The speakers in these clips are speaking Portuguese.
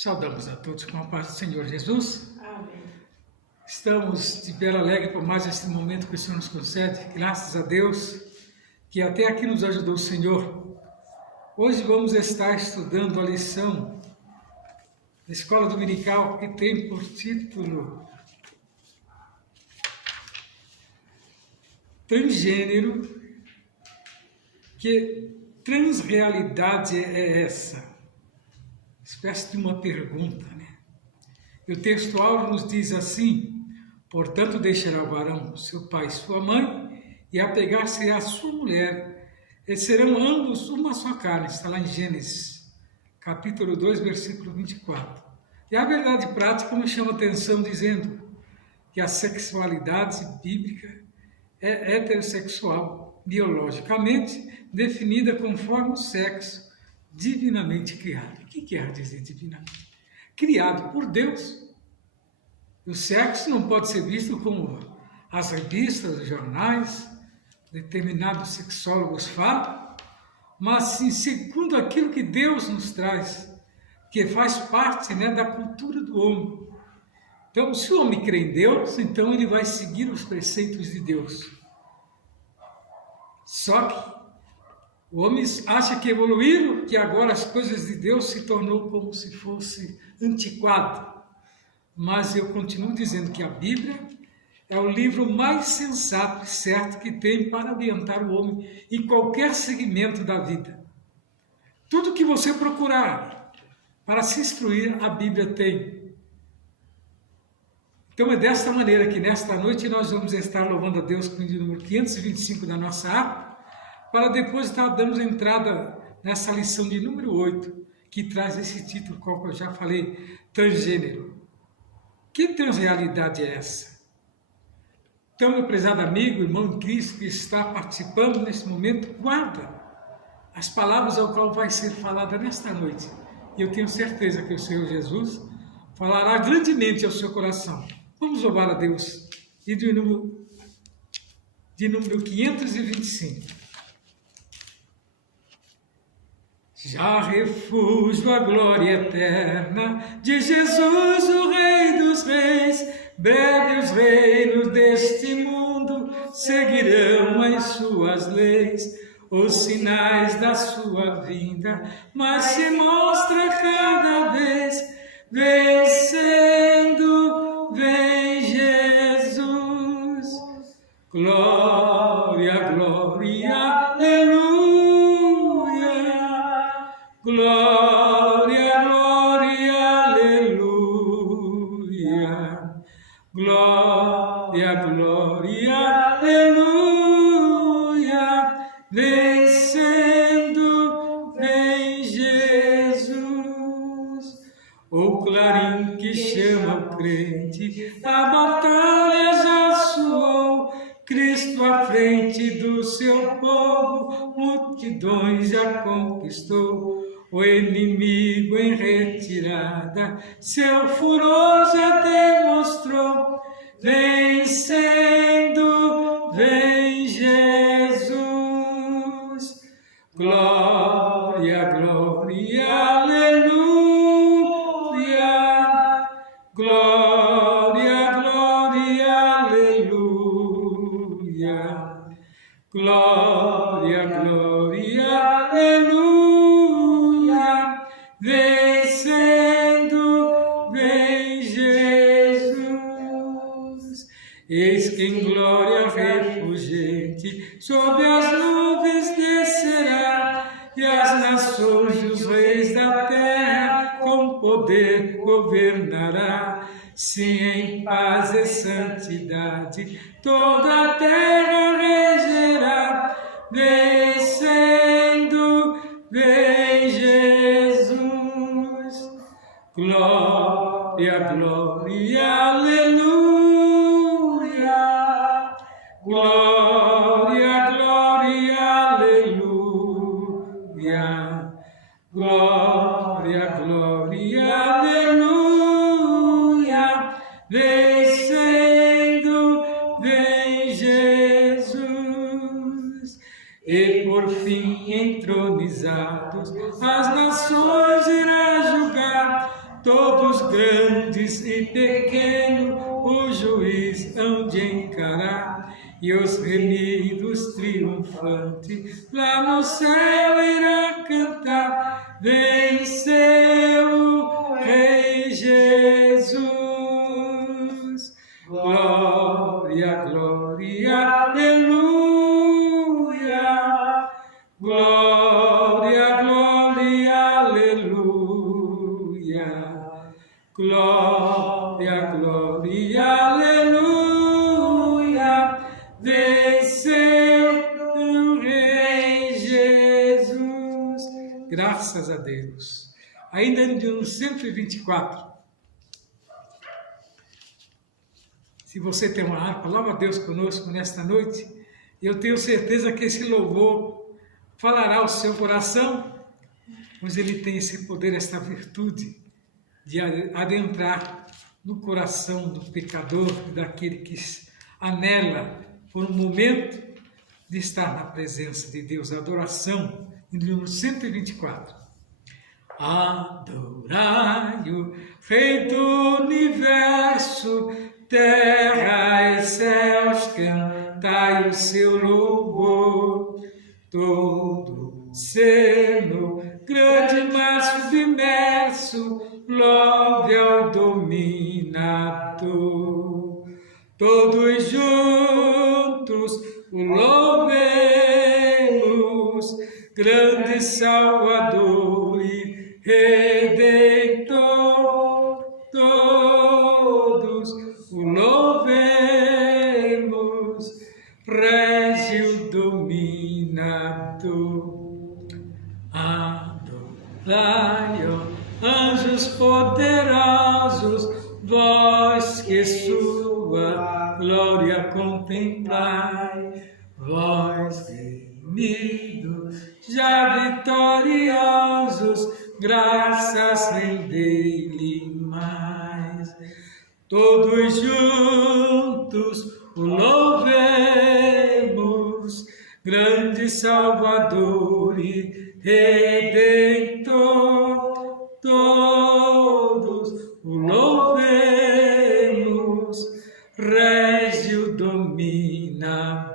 Saudamos a todos com a paz do Senhor Jesus. Amém. Estamos de belo alegre por mais este momento que o Senhor nos concede. Graças a Deus que até aqui nos ajudou o Senhor. Hoje vamos estar estudando a lição da Escola Dominical que tem por título Transgênero. Que transrealidade é essa? Espécie de uma pergunta, né? E o texto áureo nos diz assim: portanto deixará o varão seu pai e sua mãe e apegar-se à sua mulher, e serão ambos uma só carne. Está lá em Gênesis, capítulo 2, versículo 24. E a verdade prática me chama a atenção dizendo que a sexualidade bíblica é heterossexual, biologicamente definida conforme o sexo divinamente criado. O que quer dizer divinamente? Criado por Deus. O sexo não pode ser visto como as revistas, os jornais, determinados sexólogos falam, mas sim segundo aquilo que Deus nos traz, que faz parte, da cultura do homem. Então, se o homem crê em Deus, então ele vai seguir os preceitos de Deus. Só que o homem acha que evoluíram, que agora as coisas de Deus se tornou como se fosse antiquado. Mas eu continuo dizendo que a Bíblia é o livro mais sensato e certo que tem para orientar o homem em qualquer segmento da vida. Tudo que você procurar para se instruir, a Bíblia tem. Então é desta maneira que nesta noite nós vamos estar louvando a Deus com o número 525 da nossa harpa, para depois estar dando entrada nessa lição de número 8, que traz esse título, qual que eu já falei, transgênero. Que transrealidade é essa? Então, meu prezado amigo, irmão em Cristo, que está participando nesse momento, guarda as palavras ao qual vai ser falada nesta noite. E eu tenho certeza que o Senhor Jesus falará grandemente ao seu coração. Vamos louvar a Deus. E de número 525. Já refúgio a glória eterna de Jesus, o Rei dos Reis, breve os reinos deste mundo seguirão as suas leis, os sinais da sua vinda, mas se mostra cada vez, vencendo, vem Jesus. Glória, glória, aleluia. Glória, glória, aleluia. Glória, glória, aleluia. Vencendo, vem Jesus. O clarim que chama o crente, a batalha já soou. Cristo à frente do seu povo, multidões já conquistou. O inimigo em retirada, seu furor já demonstrou. Vencendo, vem Jesus. Glória, glória, aleluia. Glória, glória, aleluia. Glória, glória, aleluia. Vencendo, vem Jesus. Eis que em glória refulgente sobre as nuvens descerá, e as nações e os reis da terra com poder governará. Sim, em paz e santidade toda a terra regerá. Vencendo, vem Jesus. Glória, glória, aleluia. Glória, glória, aleluia. Glória, glória, aleluia. Vencendo, vem Jesus. E por fim entronizados as nações irá julgar. todos grandes e pequenos, o juiz hão de encarar, e os remidos triunfantes lá no céu irá cantar, venceu o Rei Jesus. Glória, glória, aleluia, glória, glória, aleluia, glória, glória, aleluia, venceu o Rei Jesus. Graças a Deus. Ainda no 124. Se você tem uma harpa, louva a Deus conosco nesta noite. Eu tenho certeza que esse louvor falará ao seu coração, pois ele tem esse poder, esta virtude de adentrar no coração do pecador, daquele que anela por um momento de estar na presença de Deus. Adoração, no número 124. Adorai o Rei do Universo, terra e céus, cantai o seu louvor. Todo ser no grande mar submerso, louve ao dominador. Todos juntos o louvemos, grande Salvador e Redentor. Todos o louvemos, régio dominador. Adorai, ó anjos poderosos, vós que sua glória contemplai, vós remidos, já vitoriosos, graças rendei-lhe mais. Todos juntos o louvemos, grande Salvador e Redentor. Todos o louvemos, régio dominador.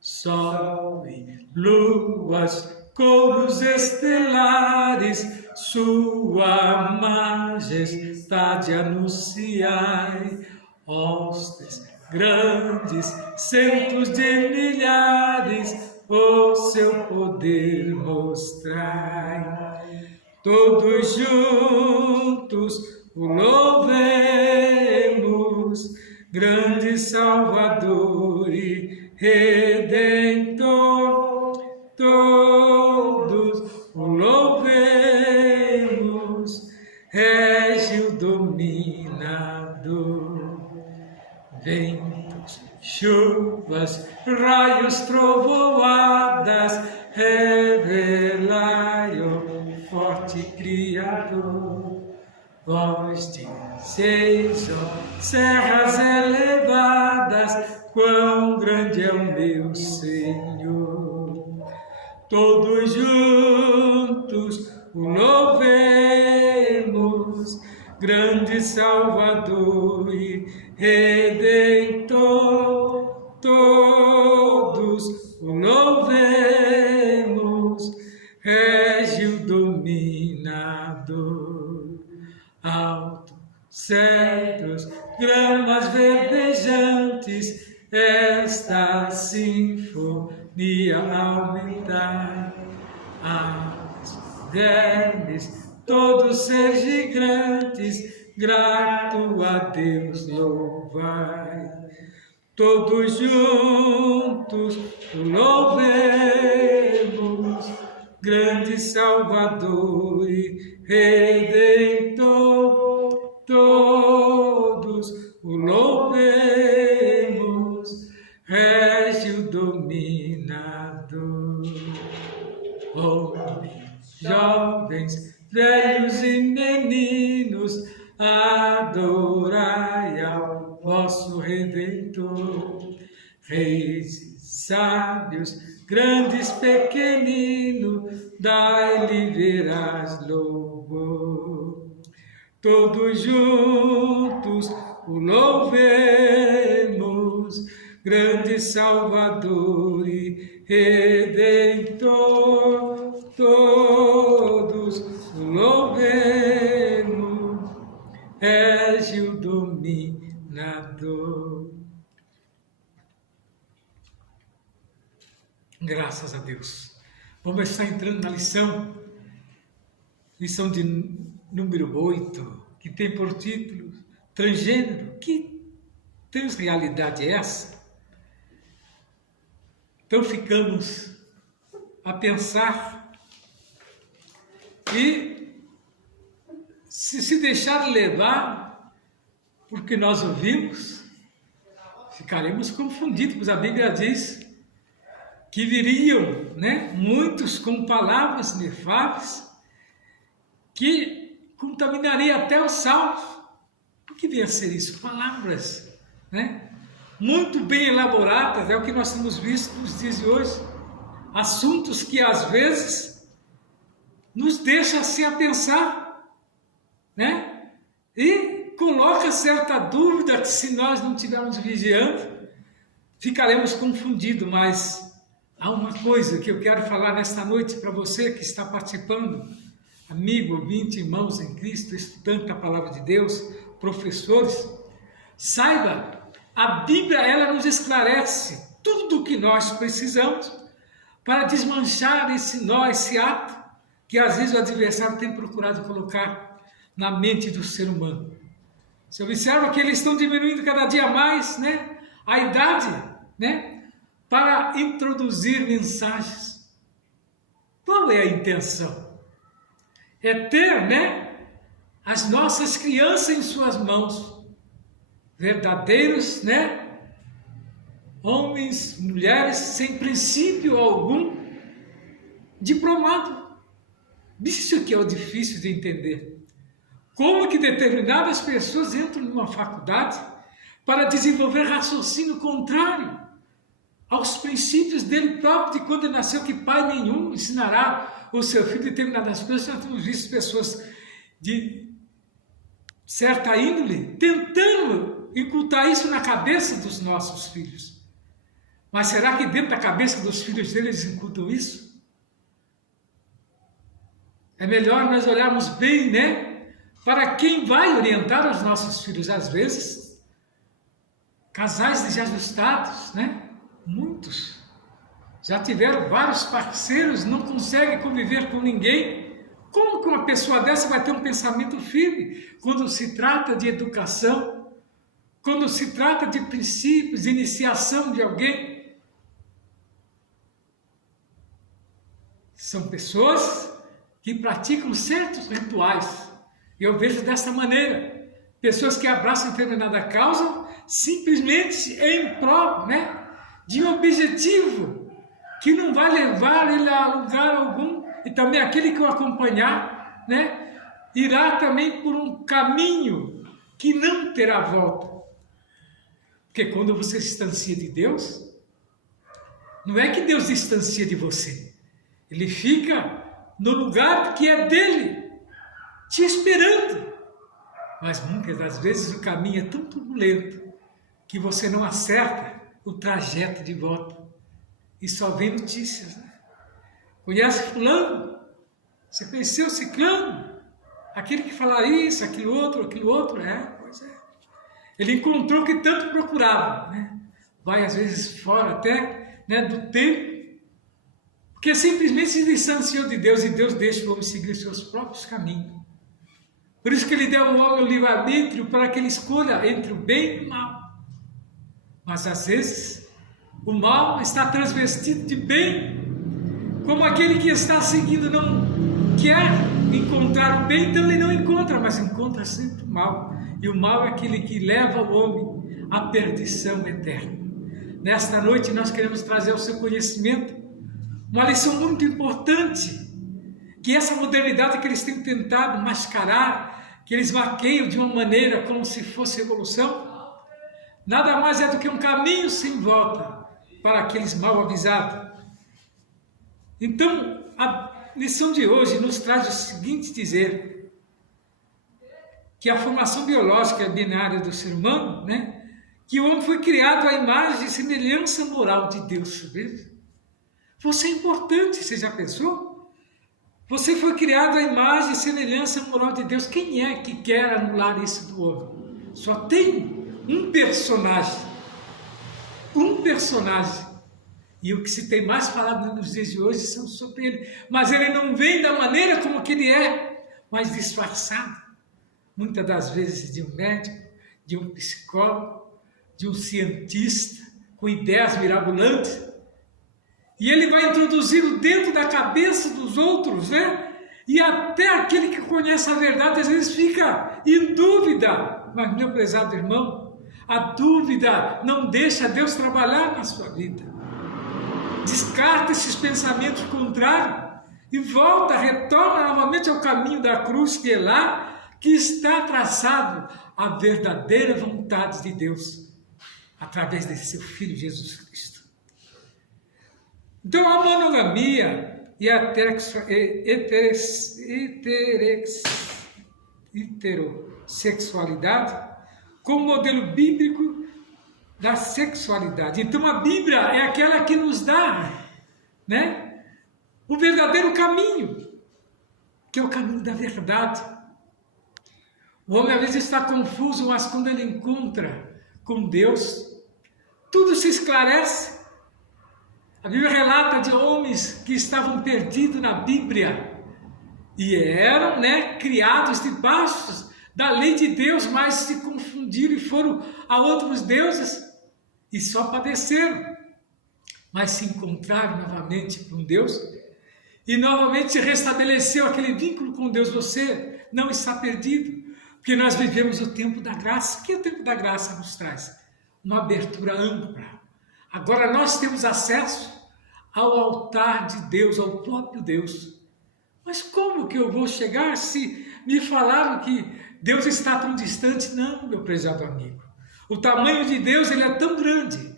Sol e luas, coros estelares, sua majestade anunciai, hostes grandes, centos de milhares, o seu poder mostrai. Todos juntos o louvemos, grande Salvador e Redentor. Todos o louvemos, régio dominador. Ventos, chuvas, raios, trovoadas, revelai o forte Criador. Vós dizeis, ó serras elevadas, quão grande é o meu Senhor. Todos juntos o louvemos, grande Salvador e Redentor. Todos o louvemos, régio dominador. Alto, cedros, gramas verdejantes, esta sinfonia aumentai. Aves, vermes, todos seres grandes, grato a Deus louvai. Todos juntos o louvemos, grande Salvador e Redentor. Todos o louvemos, régio dominador. Homens, jovens, velhos e meninos, adorai ao vosso Redentor. Reis e sábios, grandes, pequeninos, dai-lhe verás louvor. todos juntos o louvemos, grande Salvador e Redentor, todos o louvemos, rege o dominador. Graças a Deus. Vamos estar entrando na lição de número 8, que tem por título Transgênero. Que transrealidade é essa? Então ficamos a pensar e se deixar levar porque nós ouvimos, ficaremos confundidos, pois a Bíblia diz que viriam, muitos com palavras inefáveis que contaminaria até os salvos. O que vem a ser isso? Palavras, muito bem elaboradas, é o que nós temos visto nos dias de hoje. Assuntos que às vezes nos deixam assim a pensar, E coloca certa dúvida que se nós não estivermos vigiando, ficaremos confundidos. Mas há uma coisa que eu quero falar nesta noite para você que está participando, amigo, ouvinte, irmãos em Cristo, estudante da Palavra de Deus, professores. Saiba, a Bíblia, ela nos esclarece tudo o que nós precisamos para desmanchar esse nó, esse ato que às vezes o adversário tem procurado colocar na mente do ser humano. Você observa que eles estão diminuindo cada dia mais, a idade, para introduzir mensagens. Qual é a intenção? É ter, as nossas crianças em suas mãos, verdadeiros, homens, mulheres, sem princípio algum, diplomado. Isso que é o difícil de entender. Como que determinadas pessoas entram numa faculdade para desenvolver raciocínio contrário aos princípios dele próprio, de quando ele nasceu, que pai nenhum ensinará o seu filho determinadas coisas. Nós temos visto pessoas de certa índole tentando incultar isso na cabeça dos nossos filhos. Mas será que dentro da cabeça dos filhos deles eles incultam isso? É melhor nós olharmos bem, para quem vai orientar os nossos filhos. Às vezes, casais desajustados, muitos já tiveram vários parceiros, não conseguem conviver com ninguém. Como que uma pessoa dessa vai ter um pensamento firme quando se trata de educação, quando se trata de princípios, de iniciação de alguém? São pessoas que praticam certos rituais. Eu vejo dessa maneira, pessoas que abraçam determinada causa simplesmente em prol, de um objetivo que não vai levar ele a lugar algum, e também aquele que o acompanhar, irá também por um caminho que não terá volta. Porque quando você se distancia de Deus, não é que Deus distancia de você, Ele fica no lugar que é dele, te esperando. Mas muitas das vezes o caminho é tão turbulento que você não acerta o trajeto de volta e só vê notícias. Conhece fulano? Você conheceu ciclano? Aquele que fala isso, aquilo outro, pois é. Ele encontrou o que tanto procurava, Vai às vezes fora até, do tempo, porque simplesmente se distanciou de Deus, e Deus deixa o homem seguir os seus próprios caminhos. Por isso que Ele deu ao homem o livre-arbítrio para que ele escolha entre o bem e o mal. Mas às vezes o mal está transvestido de bem, como aquele que está seguindo não quer encontrar o bem, então ele não encontra, mas encontra sempre o mal. E o mal é aquele que leva o homem à perdição eterna. Nesta noite nós queremos trazer ao seu conhecimento uma lição muito importante, que essa modernidade que eles têm tentado mascarar, que eles maqueiam de uma maneira como se fosse evolução, nada mais é do que um caminho sem volta para aqueles mal avisados. Então, a lição de hoje nos traz o seguinte dizer, que a formação biológica é binária do ser humano, né? Que o homem foi criado à imagem e semelhança moral de Deus. Você é importante, você já pensou? Você foi criado à imagem e semelhança moral de Deus. Quem é que quer anular isso do homem? Só tem um personagem. Um personagem. E o que se tem mais falado nos dias de hoje são sobre ele. Mas ele não vem da maneira como que ele é, mas disfarçado. Muitas das vezes de um médico, de um psicólogo, de um cientista com ideias mirabolantes, e ele vai introduzi-lo dentro da cabeça dos outros, né? E até aquele que conhece a verdade às vezes fica em dúvida. Mas, meu prezado irmão, a dúvida não deixa Deus trabalhar na sua vida. Descarta esses pensamentos contrários e volta, retorna novamente ao caminho da cruz, que é lá que está traçado a verdadeira vontade de Deus, através desse seu Filho Jesus Cristo. Então a monogamia e a heterossexualidade como modelo bíblico da sexualidade. Então a Bíblia é aquela que nos dá, né, o verdadeiro caminho, que é o caminho da verdade. O homem às vezes está confuso, mas quando ele encontra com Deus, tudo se esclarece. A Bíblia relata de homens que estavam perdidos na Bíblia e eram, né, criados debaixo da lei de Deus, mas se confundiram e foram a outros deuses e só padeceram. Mas se encontraram novamente com Deus e novamente restabeleceu aquele vínculo com Deus. Você não está perdido, porque nós vivemos o tempo da graça. O que o tempo da graça nos traz? Uma abertura ampla. Agora nós temos acesso ao altar de Deus, ao próprio Deus. Mas como que eu vou chegar se me falaram que Deus está tão distante? Não, meu prezado amigo. O tamanho de Deus, ele é tão grande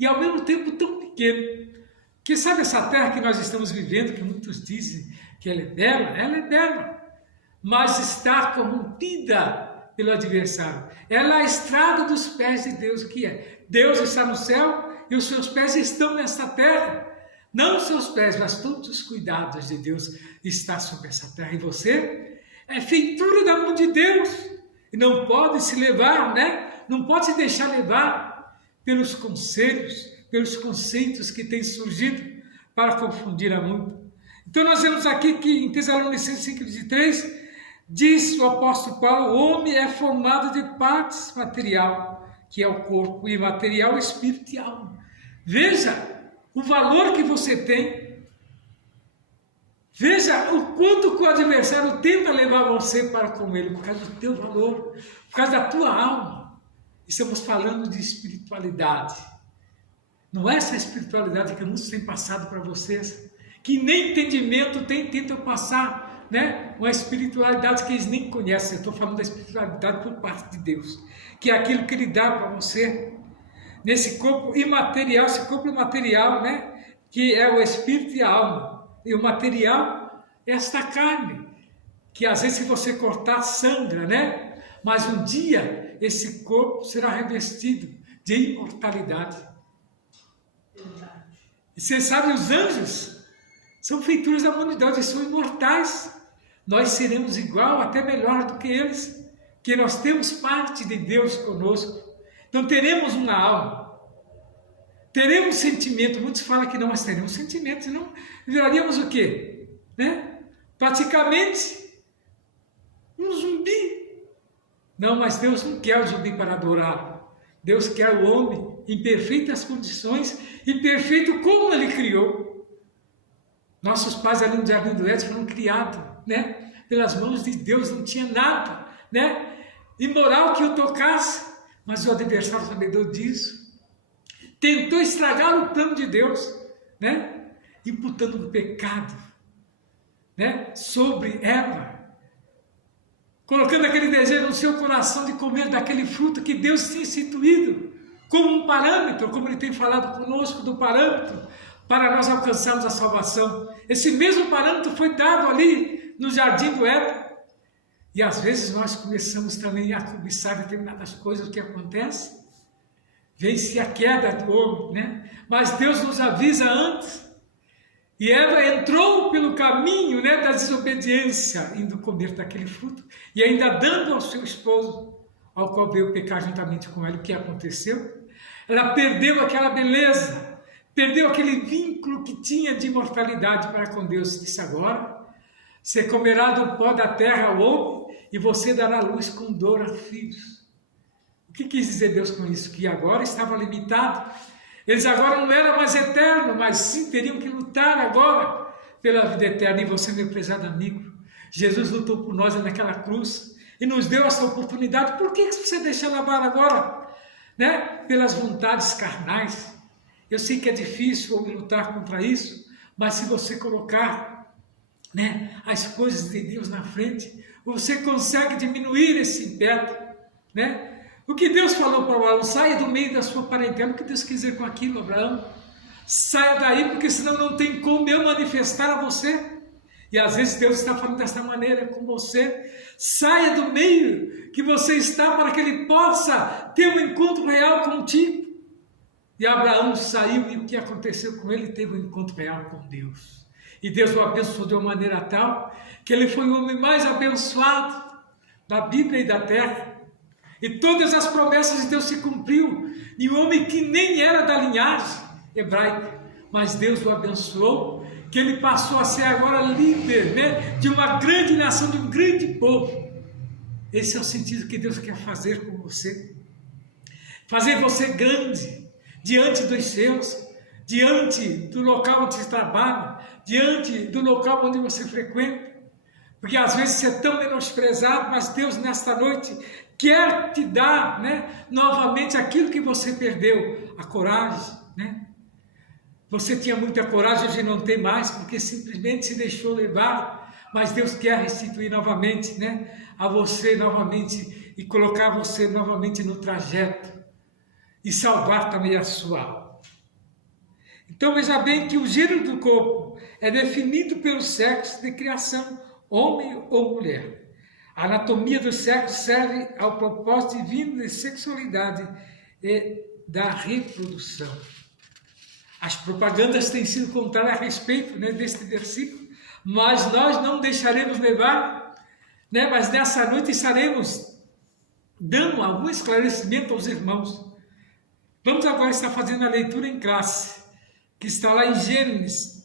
e ao mesmo tempo tão pequeno. Que sabe essa terra que nós estamos vivendo, que muitos dizem que ela é bela, mas está corrompida pelo adversário. Ela é a estrada dos pés de Deus, o que é? Deus está no céu e os seus pés estão nesta terra. Não os seus pés, mas todos os cuidados de Deus estão sobre essa terra. E você é feitura da mão de Deus. E não pode se levar, né? Não pode se deixar levar pelos conselhos, pelos conceitos que têm surgido para confundir a muito. Então nós vemos aqui que em Tessalonicenses 5:23 diz o apóstolo Paulo: o homem é formado de partes material, que é o corpo, e material, o espírito e alma. Veja o valor que você tem. Veja o quanto que o adversário tenta levar você para com ele, por causa do teu valor, por causa da tua alma. Estamos falando de espiritualidade. Não é essa espiritualidade que muitos têm passado para vocês, que nem entendimento tentam passar, né? Uma espiritualidade que eles nem conhecem. Eu estou falando da espiritualidade por parte de Deus, que é aquilo que Ele dá para você, nesse corpo imaterial, esse corpo imaterial, né? Que é o espírito e a alma. E o material é esta carne, que às vezes se você cortar sangra, né? Mas um dia esse corpo será revestido de imortalidade. E vocês sabem, os anjos são feituras da humanidade, são imortais. Nós seremos igual, até melhor do que eles, que nós temos parte de Deus conosco. Então teremos uma alma, teremos sentimento. Muitos falam que não, mas teremos sentimentos, senão viraríamos o quê? Né? Praticamente um zumbi. Não, mas Deus não quer o zumbi para adorar. Deus quer o homem em perfeitas condições e perfeito como Ele criou. Nossos pais ali no Jardim do Éden foram criados, né? Pelas mãos de Deus, não tinha nada, né? Imoral que o tocasse, mas o adversário sabedor disso tentou estragar o plano de Deus, né? Imputando o pecado, né? Sobre Eva, colocando aquele desejo no seu coração de comer daquele fruto que Deus tinha instituído como um parâmetro, como Ele tem falado conosco do parâmetro para nós alcançarmos a salvação. Esse mesmo parâmetro foi dado ali no Jardim do Éden. E às vezes nós começamos também a cobiçar determinadas coisas. O que acontece? Vem-se a queda do homem, né? Mas Deus nos avisa antes. E Eva entrou pelo caminho, né, da desobediência, indo comer daquele fruto, e ainda dando ao seu esposo, ao qual veio pecar juntamente com ela. O que aconteceu? Ela perdeu aquela beleza, perdeu aquele vínculo que tinha de imortalidade para com Deus. Disse agora, você comerá do pó da terra ao homem, e você dará luz com dor a filhos. O que quis dizer Deus com isso? Que agora estava limitado. Eles agora não eram mais eternos, mas sim teriam que lutar agora pela vida eterna. E você, meu prezado amigo, Jesus lutou por nós naquela cruz e nos deu essa oportunidade. Por que você deixa levar agora, né? Pelas vontades carnais. Eu sei que é difícil lutar contra isso, mas se você colocar, né, as coisas de Deus na frente, você consegue diminuir esse império, né? O que Deus falou para Abraão, saia do meio da sua parentela. O que Deus quis dizer com aquilo, Abraão? Saia daí, porque senão não tem como eu manifestar a você. E às vezes Deus está falando dessa maneira com você. Saia do meio que você está para que Ele possa ter um encontro real contigo. E Abraão saiu, e o que aconteceu com ele? Teve um encontro real com Deus. E Deus o abençoou de uma maneira tal que ele foi o homem mais abençoado da Bíblia e da terra. E todas as promessas de Deus se cumpriu. E o homem que nem era da linhagem hebraica, mas Deus o abençoou, que ele passou a ser agora líder, né, de uma grande nação, de um grande povo. Esse é o sentido que Deus quer fazer com você. Fazer você grande diante dos seus, diante do local onde você trabalha, diante do local onde você frequenta. Porque às vezes você é tão menosprezado, mas Deus nesta noite quer te dar, né, novamente aquilo que você perdeu, a coragem, né? Você tinha muita coragem, hoje não tem mais, porque simplesmente se deixou levar, mas Deus quer restituir novamente, né, a você novamente e colocar você novamente no trajeto e salvar também a sua alma. Então veja bem que o gênero do corpo é definido pelo sexo de criação, homem ou mulher. A anatomia do sexo serve ao propósito divino de sexualidade e da reprodução. As propagandas têm sido contadas a respeito, né, deste versículo, mas nós não deixaremos levar, né, mas nessa noite estaremos dando algum esclarecimento aos irmãos. Vamos agora estar fazendo a leitura em classe, que está lá em Gênesis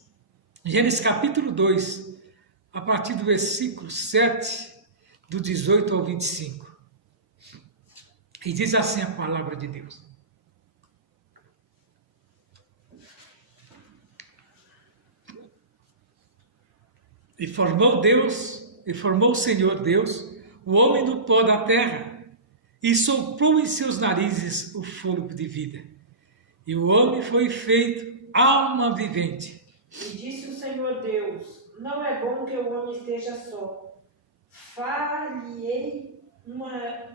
capítulo 2, a partir do versículo 7, do 18 ao 25. E diz assim a palavra de Deus. E formou o Senhor Deus, o homem do pó da terra, e soprou em seus narizes o fôlego de vida. E o homem foi feito alma vivente. E disse o Senhor Deus, não é bom que o homem esteja só. Far-lhe-ei uma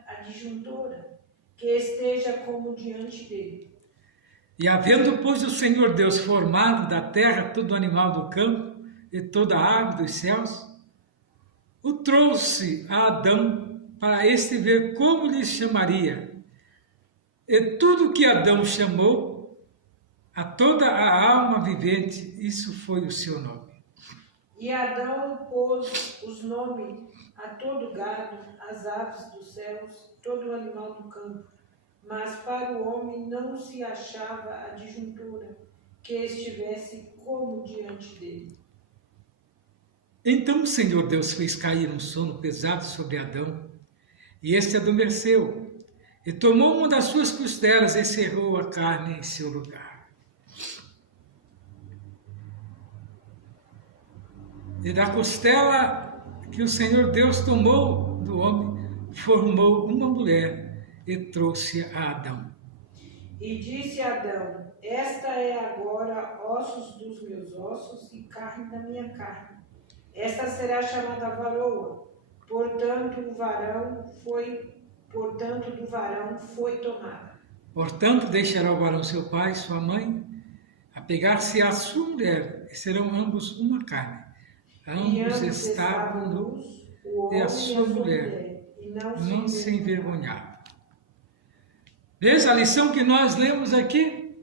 adjuntora que esteja como diante dele. E havendo, pois, o Senhor Deus formado da terra todo animal do campo e toda a ave dos céus, o trouxe a Adão para este ver como lhe chamaria. E tudo que Adão chamou, a toda a alma vivente, isso foi o seu nome. E Adão pôs os nomes a todo gado, as aves dos céus, todo animal do campo. Mas para o homem não se achava adjuntora que estivesse como diante dele. Então o Senhor Deus fez cair um sono pesado sobre Adão, e este adormeceu, e tomou uma das suas costelas e cerrou a carne em seu lugar. E da costela que o Senhor Deus tomou do homem, formou uma mulher e trouxe a Adão. E disse Adão, esta é agora ossos dos meus ossos e carne da minha carne. Esta será chamada varoa, portanto do varão foi tomada. Portanto deixará o varão seu pai e sua mãe, apegar-se à sua mulher, e serão ambos uma carne. Ambos estavam nus, o e homem a sua mulher e não se envergonhavam. Veja a lição que nós lemos aqui.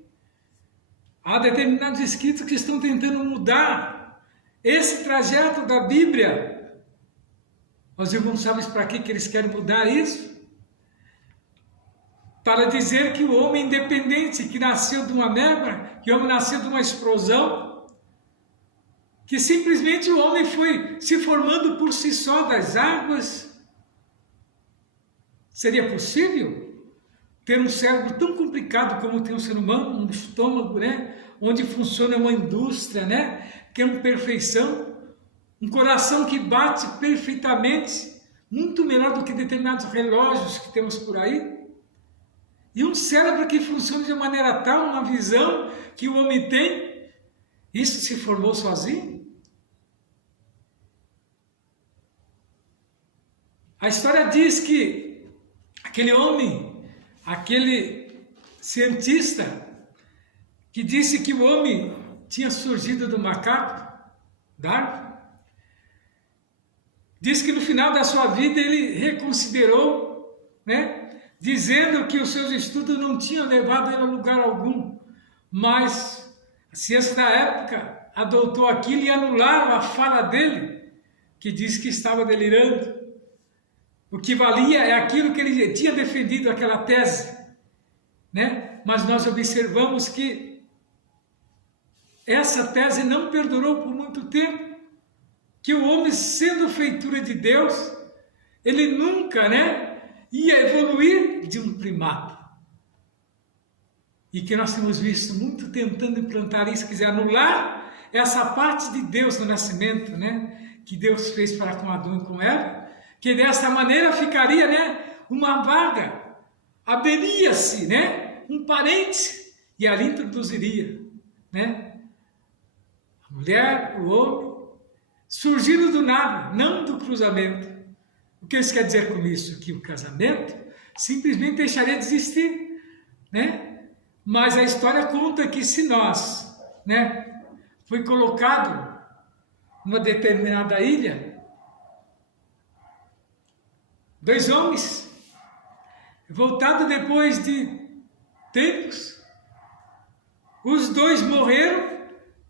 Há determinados escritos que estão tentando mudar esse trajeto da Bíblia. Os irmãos sabem para que eles querem mudar isso? Para dizer que o homem independente, que nasceu de uma ameba, que o homem nasceu de uma explosão, que simplesmente o homem foi se formando por si só das águas. Seria possível ter um cérebro tão complicado como tem um ser humano, um estômago, né? Onde funciona uma indústria, né? Que é uma perfeição, um coração que bate perfeitamente, muito melhor do que determinados relógios que temos por aí. E um cérebro que funciona de maneira tal, uma visão que o homem tem, isso se formou sozinho? A história diz que aquele homem, aquele cientista, que disse que o homem tinha surgido do macaco, Darwin, diz que no final da sua vida ele reconsiderou, né? Dizendo que os seus estudos não tinham levado ele a lugar algum, mas a ciência da época adotou aquilo e anularam a fala dele, que disse que estava delirando. O que valia é aquilo que ele tinha defendido, aquela tese, né? Mas nós observamos que essa tese não perdurou por muito tempo, que o homem, sendo feitura de Deus, ele nunca, né, ia evoluir de um primata. E que nós temos visto muito tentando implantar isso, quiser anular essa parte de Deus no nascimento, né, que Deus fez para com Adão e com Eva, que desta maneira ficaria, né, uma vaga, abriria-se, né, um parente, e ali introduziria, né, a mulher, o homem, surgindo do nada, não do cruzamento. O que isso quer dizer com isso? Que o casamento simplesmente deixaria de existir, né? Mas a história conta que se nós, né, foi colocado numa determinada ilha, 2 homens, voltado depois de tempos, os 2 morreram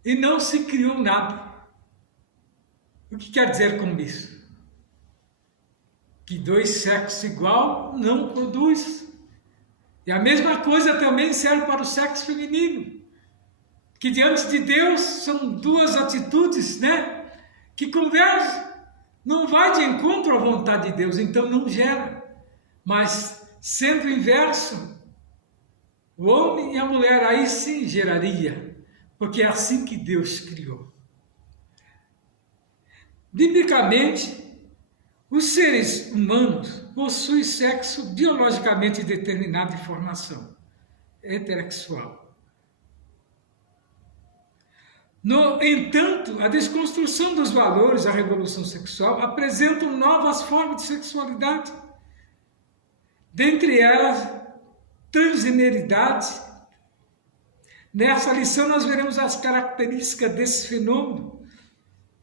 e não se criou nada. O que quer dizer com isso? Que 2 sexos igual não produz. E a mesma coisa também serve para o sexo feminino. Que diante de Deus são 2 atitudes, né, que convergem. Não vai de encontro à vontade de Deus, então não gera. Mas sendo o inverso, o homem e a mulher, aí sim geraria. Porque é assim que Deus criou. Biblicamente, os seres humanos possuem sexo biologicamente determinado de formação heterossexual. No entanto, a desconstrução dos valores da revolução sexual apresentam novas formas de sexualidade. Dentre elas, transgeneridade. Nessa lição nós veremos as características desse fenômeno,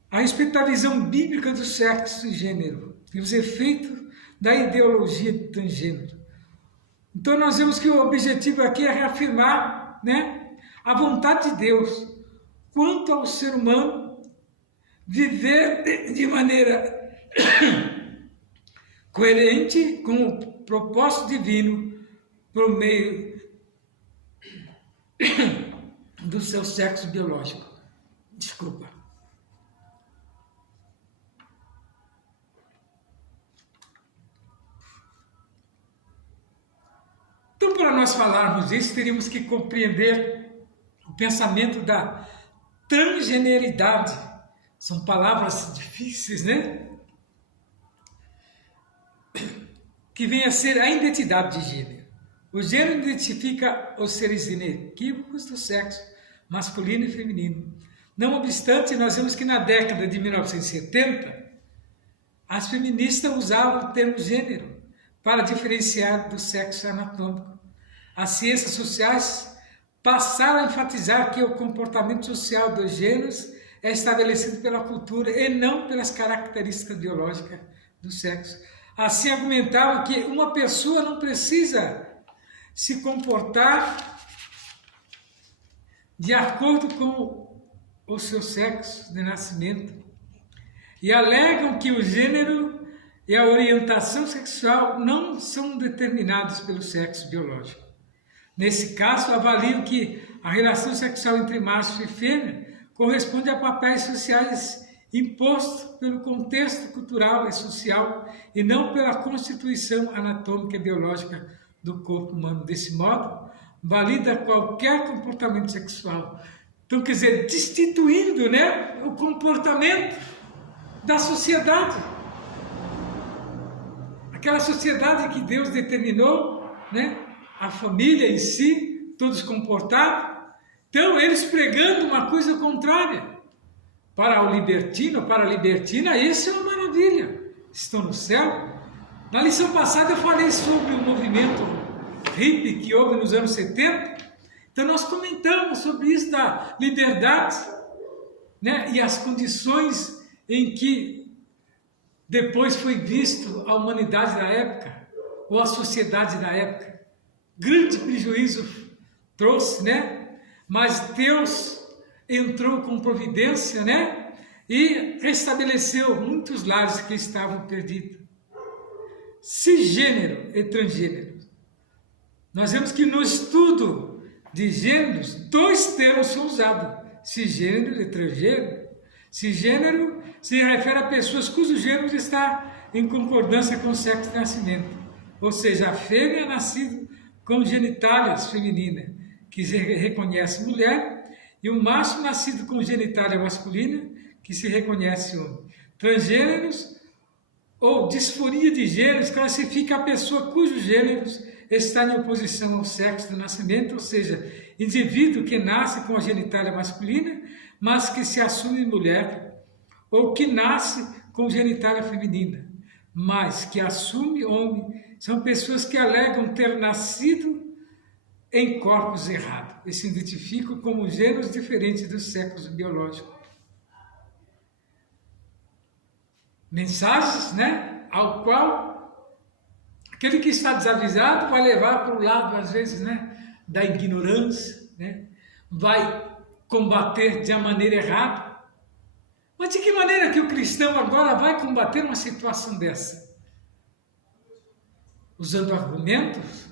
a respeito da visão bíblica do sexo e gênero e os efeitos da ideologia de transgênero. Então nós vemos que o objetivo aqui é reafirmar, né, a vontade de Deus quanto ao ser humano viver de maneira coerente com o propósito divino por meio do seu sexo biológico. Desculpa. Então, para nós falarmos disso, teríamos que compreender o pensamento da transgeneridade. São palavras difíceis, né? Que vem a ser a identidade de gênero. O gênero identifica os seres inequívocos do sexo masculino e feminino. Não obstante, nós vemos que na década de 1970, as feministas usavam o termo gênero para diferenciar do sexo anatômico. As ciências sociais passaram a enfatizar que o comportamento social dos gêneros é estabelecido pela cultura e não pelas características biológicas do sexo. Assim argumentava que uma pessoa não precisa se comportar de acordo com o seu sexo de nascimento. E alegam que o gênero e a orientação sexual não são determinados pelo sexo biológico. Nesse caso, avaliam que a relação sexual entre macho e fêmea corresponde a papéis sociais impostos pelo contexto cultural e social e não pela constituição anatômica e biológica do corpo humano. Desse modo, valida qualquer comportamento sexual. Então, quer dizer, destituindo, né, o comportamento da sociedade. Aquela sociedade que Deus determinou, né, a família em si, todos comportados. Então, eles pregando uma coisa contrária. Para o libertino, para a libertina, isso é uma maravilha. Estão no céu. Na lição passada eu falei sobre o movimento hippie que houve nos anos 70. Então nós comentamos sobre isso da liberdade, né? E as condições em que depois foi visto a humanidade da época, ou a sociedade da época. Grande prejuízo trouxe, né? Mas Deus entrou com providência, né? E restabeleceu muitos lares que estavam perdidos. Cisgênero e transgênero. Nós vemos que no estudo de gêneros, dois termos são usados. Cisgênero e transgênero. Cisgênero se refere a pessoas cujo gênero está em concordância com o sexo de nascimento. Ou seja, a fêmea é nascida com genitálias femininas, que se reconhece mulher, e o macho nascido com genitália masculina, que se reconhece homem. Transgêneros ou disforia de gêneros classifica a pessoa cujos gêneros está em oposição ao sexo do nascimento, ou seja, indivíduo que nasce com a genitália masculina, mas que se assume mulher, ou que nasce com genitália feminina, mas que assume homem. São pessoas que alegam ter nascido em corpos errados e se identificam como gêneros diferentes dos sexos biológicos. Mensagens, né, ao qual aquele que está desavisado vai levar para o lado, às vezes, né, da ignorância, né, vai combater de uma maneira errada. Mas de que maneira que o cristão agora vai combater uma situação dessa? Usando argumentos?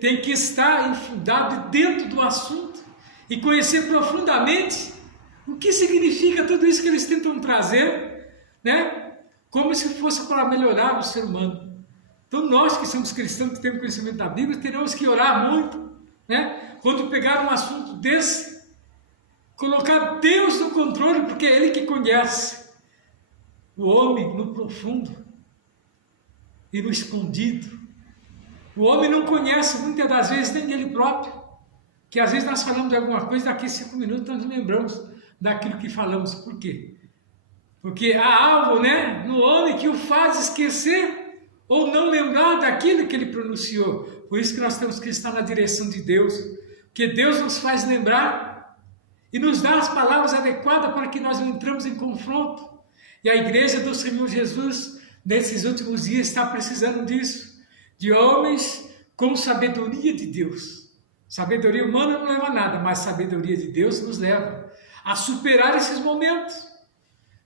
Tem que estar enfundado dentro do assunto e conhecer profundamente o que significa tudo isso que eles tentam trazer, né? Como se fosse para melhorar o ser humano. Então nós que somos cristãos, que temos conhecimento da Bíblia, teremos que orar muito, né? Quando pegar um assunto desse, colocar Deus no controle, porque é Ele que conhece o homem no profundo e no escondido. O homem não conhece muitas das vezes nem ele próprio, que às vezes nós falamos de alguma coisa, daqui a 5 minutos nós lembramos daquilo que falamos. Por quê? Porque há algo, né, no homem que o faz esquecer ou não lembrar daquilo que ele pronunciou. Por isso que nós temos que estar na direção de Deus, porque Deus nos faz lembrar e nos dá as palavras adequadas para que nós não entramos em confronto. E a igreja do Senhor Jesus, nesses últimos dias, está precisando disso. De homens com sabedoria de Deus. Sabedoria humana não leva a nada, mas sabedoria de Deus nos leva a superar esses momentos.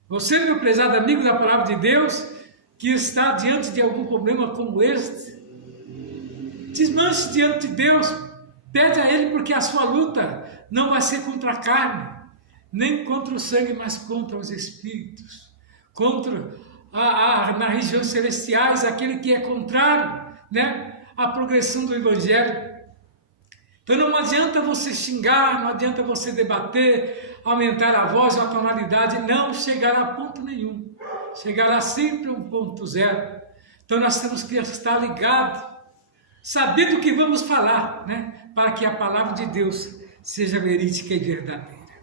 Você, meu prezado amigo da palavra de Deus, que está diante de algum problema como este, desmanche diante de Deus, pede a Ele, porque a sua luta não vai ser contra a carne, nem contra o sangue, mas contra os espíritos, contra na região celestiais, aquele que é contrário, né, a progressão do Evangelho. Então não adianta você xingar, não adianta você debater, aumentar a voz ou a tonalidade, não chegará a ponto nenhum, chegará sempre a um ponto zero. Então nós temos que estar ligados, saber do que vamos falar, né, para que a palavra de Deus seja verídica e verdadeira.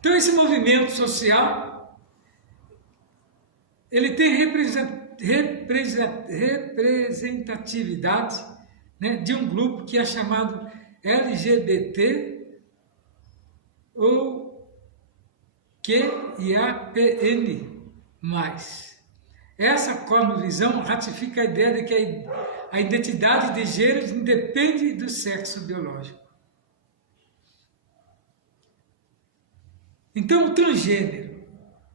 Então esse movimento social, ele tem representatividade, né, de um grupo que é chamado LGBT ou QIAPN+. Essa cosmovisão ratifica a ideia de que a identidade de gênero independe do sexo biológico. Então, o transgênero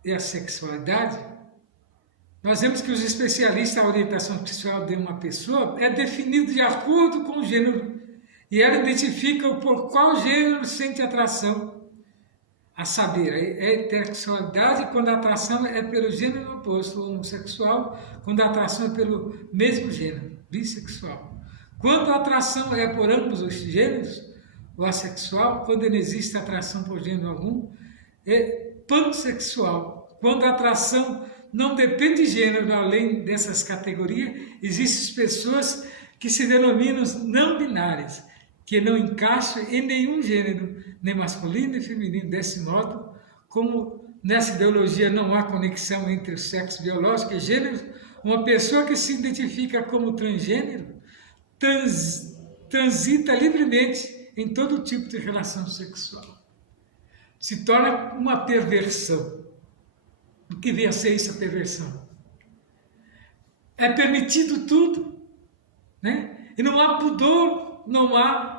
e a sexualidade, nós vemos que os especialistas da orientação sexual de uma pessoa é definido de acordo com o gênero, e ela identifica por qual gênero sente atração. A saber, a heterossexualidade, quando a atração é pelo gênero oposto, o homossexual, quando a atração é pelo mesmo gênero, bissexual. Quando a atração é por ambos os gêneros, o assexual, quando não existe atração por gênero algum, é pansexual. Quando a atração não depende de gênero, além dessas categorias, existem pessoas que se denominam não binárias, que não encaixam em nenhum gênero, nem masculino nem feminino. Desse modo, como nessa ideologia não há conexão entre o sexo biológico e gênero, uma pessoa que se identifica como transgênero transita livremente em todo tipo de relação sexual. Se torna uma perversão. O que vem a ser isso, a perversão? É permitido tudo, né? E não há pudor, não há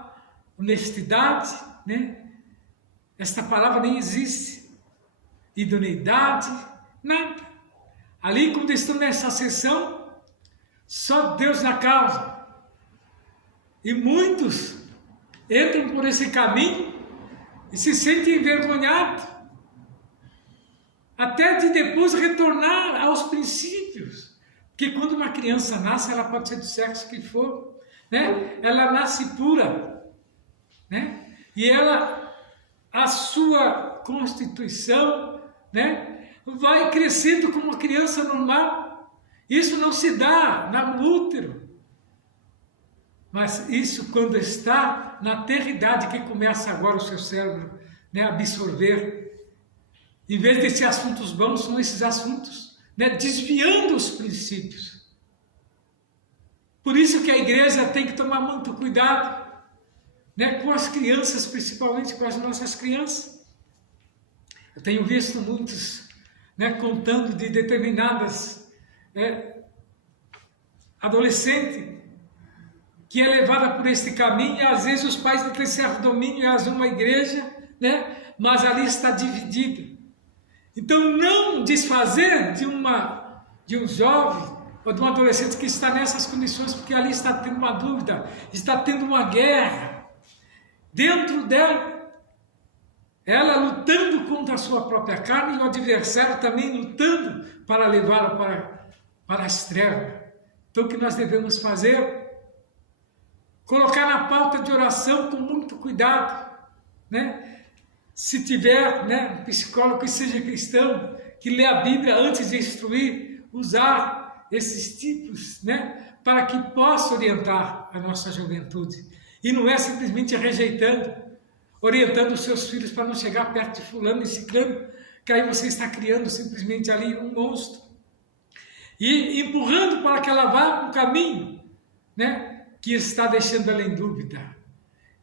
honestidade, né? Esta palavra nem existe. Idoneidade, nada. Ali, quando estão nessa sessão, só Deus na causa. E muitos entram por esse caminho e se sentem envergonhados, até de depois retornar aos princípios. Porque quando uma criança nasce, ela pode ser do sexo que for, né? Ela nasce pura, né? E ela, a sua constituição, né, vai crescendo como uma criança normal. Isso não se dá no útero, mas isso quando está na terridade, que começa agora o seu cérebro, né, absorver. Em vez de ser assuntos bons, são esses assuntos, né, desviando os princípios. Por isso que a igreja tem que tomar muito cuidado, né, com as crianças, principalmente com as nossas crianças. Eu tenho visto muitos, né, contando de determinadas adolescentes que é levada por este caminho, e às vezes os pais não têm certo domínio, elas vão a uma igreja, né, mas ali está dividida. Então, não desfazer de um jovem ou de um adolescente que está nessas condições, porque ali está tendo uma dúvida, está tendo uma guerra dentro dela, ela lutando contra a sua própria carne, e o adversário também lutando para levá-la para as trevas. Então, o que nós devemos fazer? Colocar na pauta de oração com muito cuidado, né? Se tiver, né, um psicólogo que seja cristão, que lê a Bíblia antes de instruir, usar esses tipos, né, para que possa orientar a nossa juventude. E não é simplesmente rejeitando, orientando os seus filhos para não chegar perto de fulano e ciclano, que aí você está criando simplesmente ali um monstro. E empurrando para que ela vá um caminho, né, que está deixando ela em dúvida.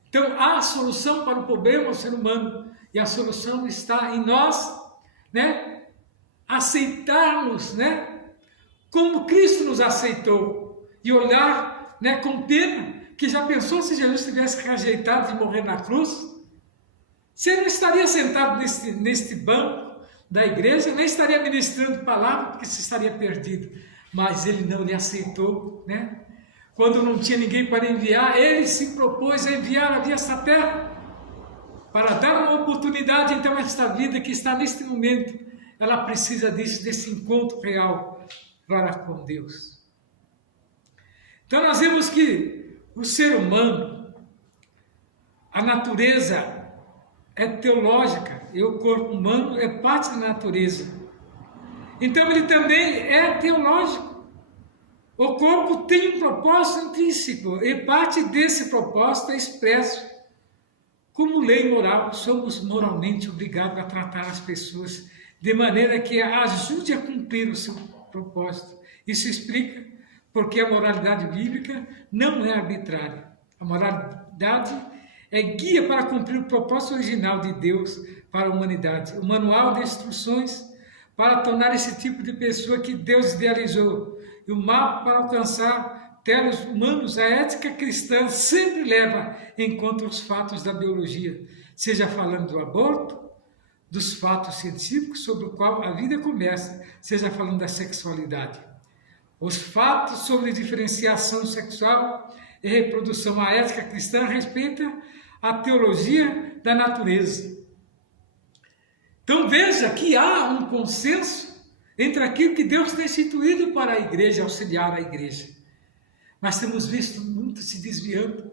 Então, há solução para o problema do ser humano, e a solução está em nós, né, aceitarmos, né, como Cristo nos aceitou, e olhar, né, com pena, que já pensou se Jesus tivesse rejeitado de morrer na cruz? Você não estaria sentado neste banco da igreja, nem estaria ministrando palavra, porque você estaria perdido. Mas ele não lhe aceitou, né? Quando não tinha ninguém para enviar, ele se propôs a enviar a esta terra, para dar uma oportunidade. Então, esta vida que está neste momento, ela precisa desse encontro real para com Deus. Então, nós vemos que o ser humano, a natureza é teológica, e o corpo humano é parte da natureza. Então, ele também é teológico. O corpo tem um propósito intrínseco, e parte desse propósito é expresso. Como lei moral, somos moralmente obrigados a tratar as pessoas de maneira que ajude a cumprir o seu propósito. Isso explica porque a moralidade bíblica não é arbitrária. A moralidade é guia para cumprir o propósito original de Deus para a humanidade. O manual de instruções para tornar esse tipo de pessoa que Deus idealizou. E o mapa para alcançar termos humanos, a ética cristã sempre leva em conta os fatos da biologia, seja falando do aborto, dos fatos científicos sobre o qual a vida começa, seja falando da sexualidade. Os fatos sobre diferenciação sexual e reprodução, a ética cristã respeita a teologia da natureza. Então veja que há um consenso entre aquilo que Deus tem instituído para a igreja, auxiliar a igreja. Mas temos visto muito se desviando.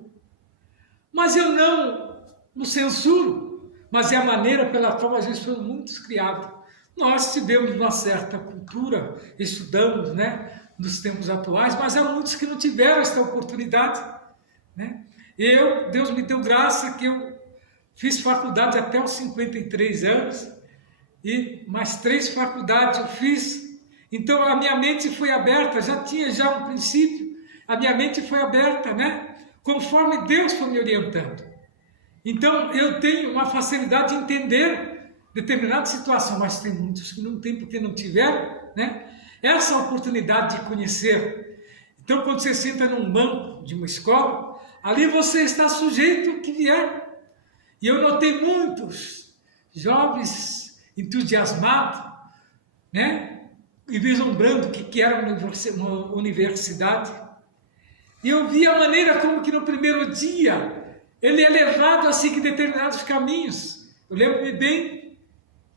Mas eu não censuro, mas é a maneira pela qual às vezes foram muitos criados. Nós tivemos uma certa cultura, estudamos, né, nos tempos atuais, mas há muitos que não tiveram esta oportunidade, né? Deus me deu graça que eu fiz faculdade até os 53 anos, e mais 3 faculdades eu fiz. Então a minha mente foi aberta, já tinha um princípio, a minha mente foi aberta, né? Conforme Deus foi me orientando. Então eu tenho uma facilidade de entender determinada situação, mas tem muitos que não têm porque não tiveram, né, essa oportunidade de conhecer. Então quando você senta num banco de uma escola, ali você está sujeito ao que vier. E eu notei muitos jovens entusiasmados, né, e vislumbrando o que era uma universidade. E eu vi a maneira como que no primeiro dia ele é levado a seguir determinados caminhos. Eu lembro-me bem,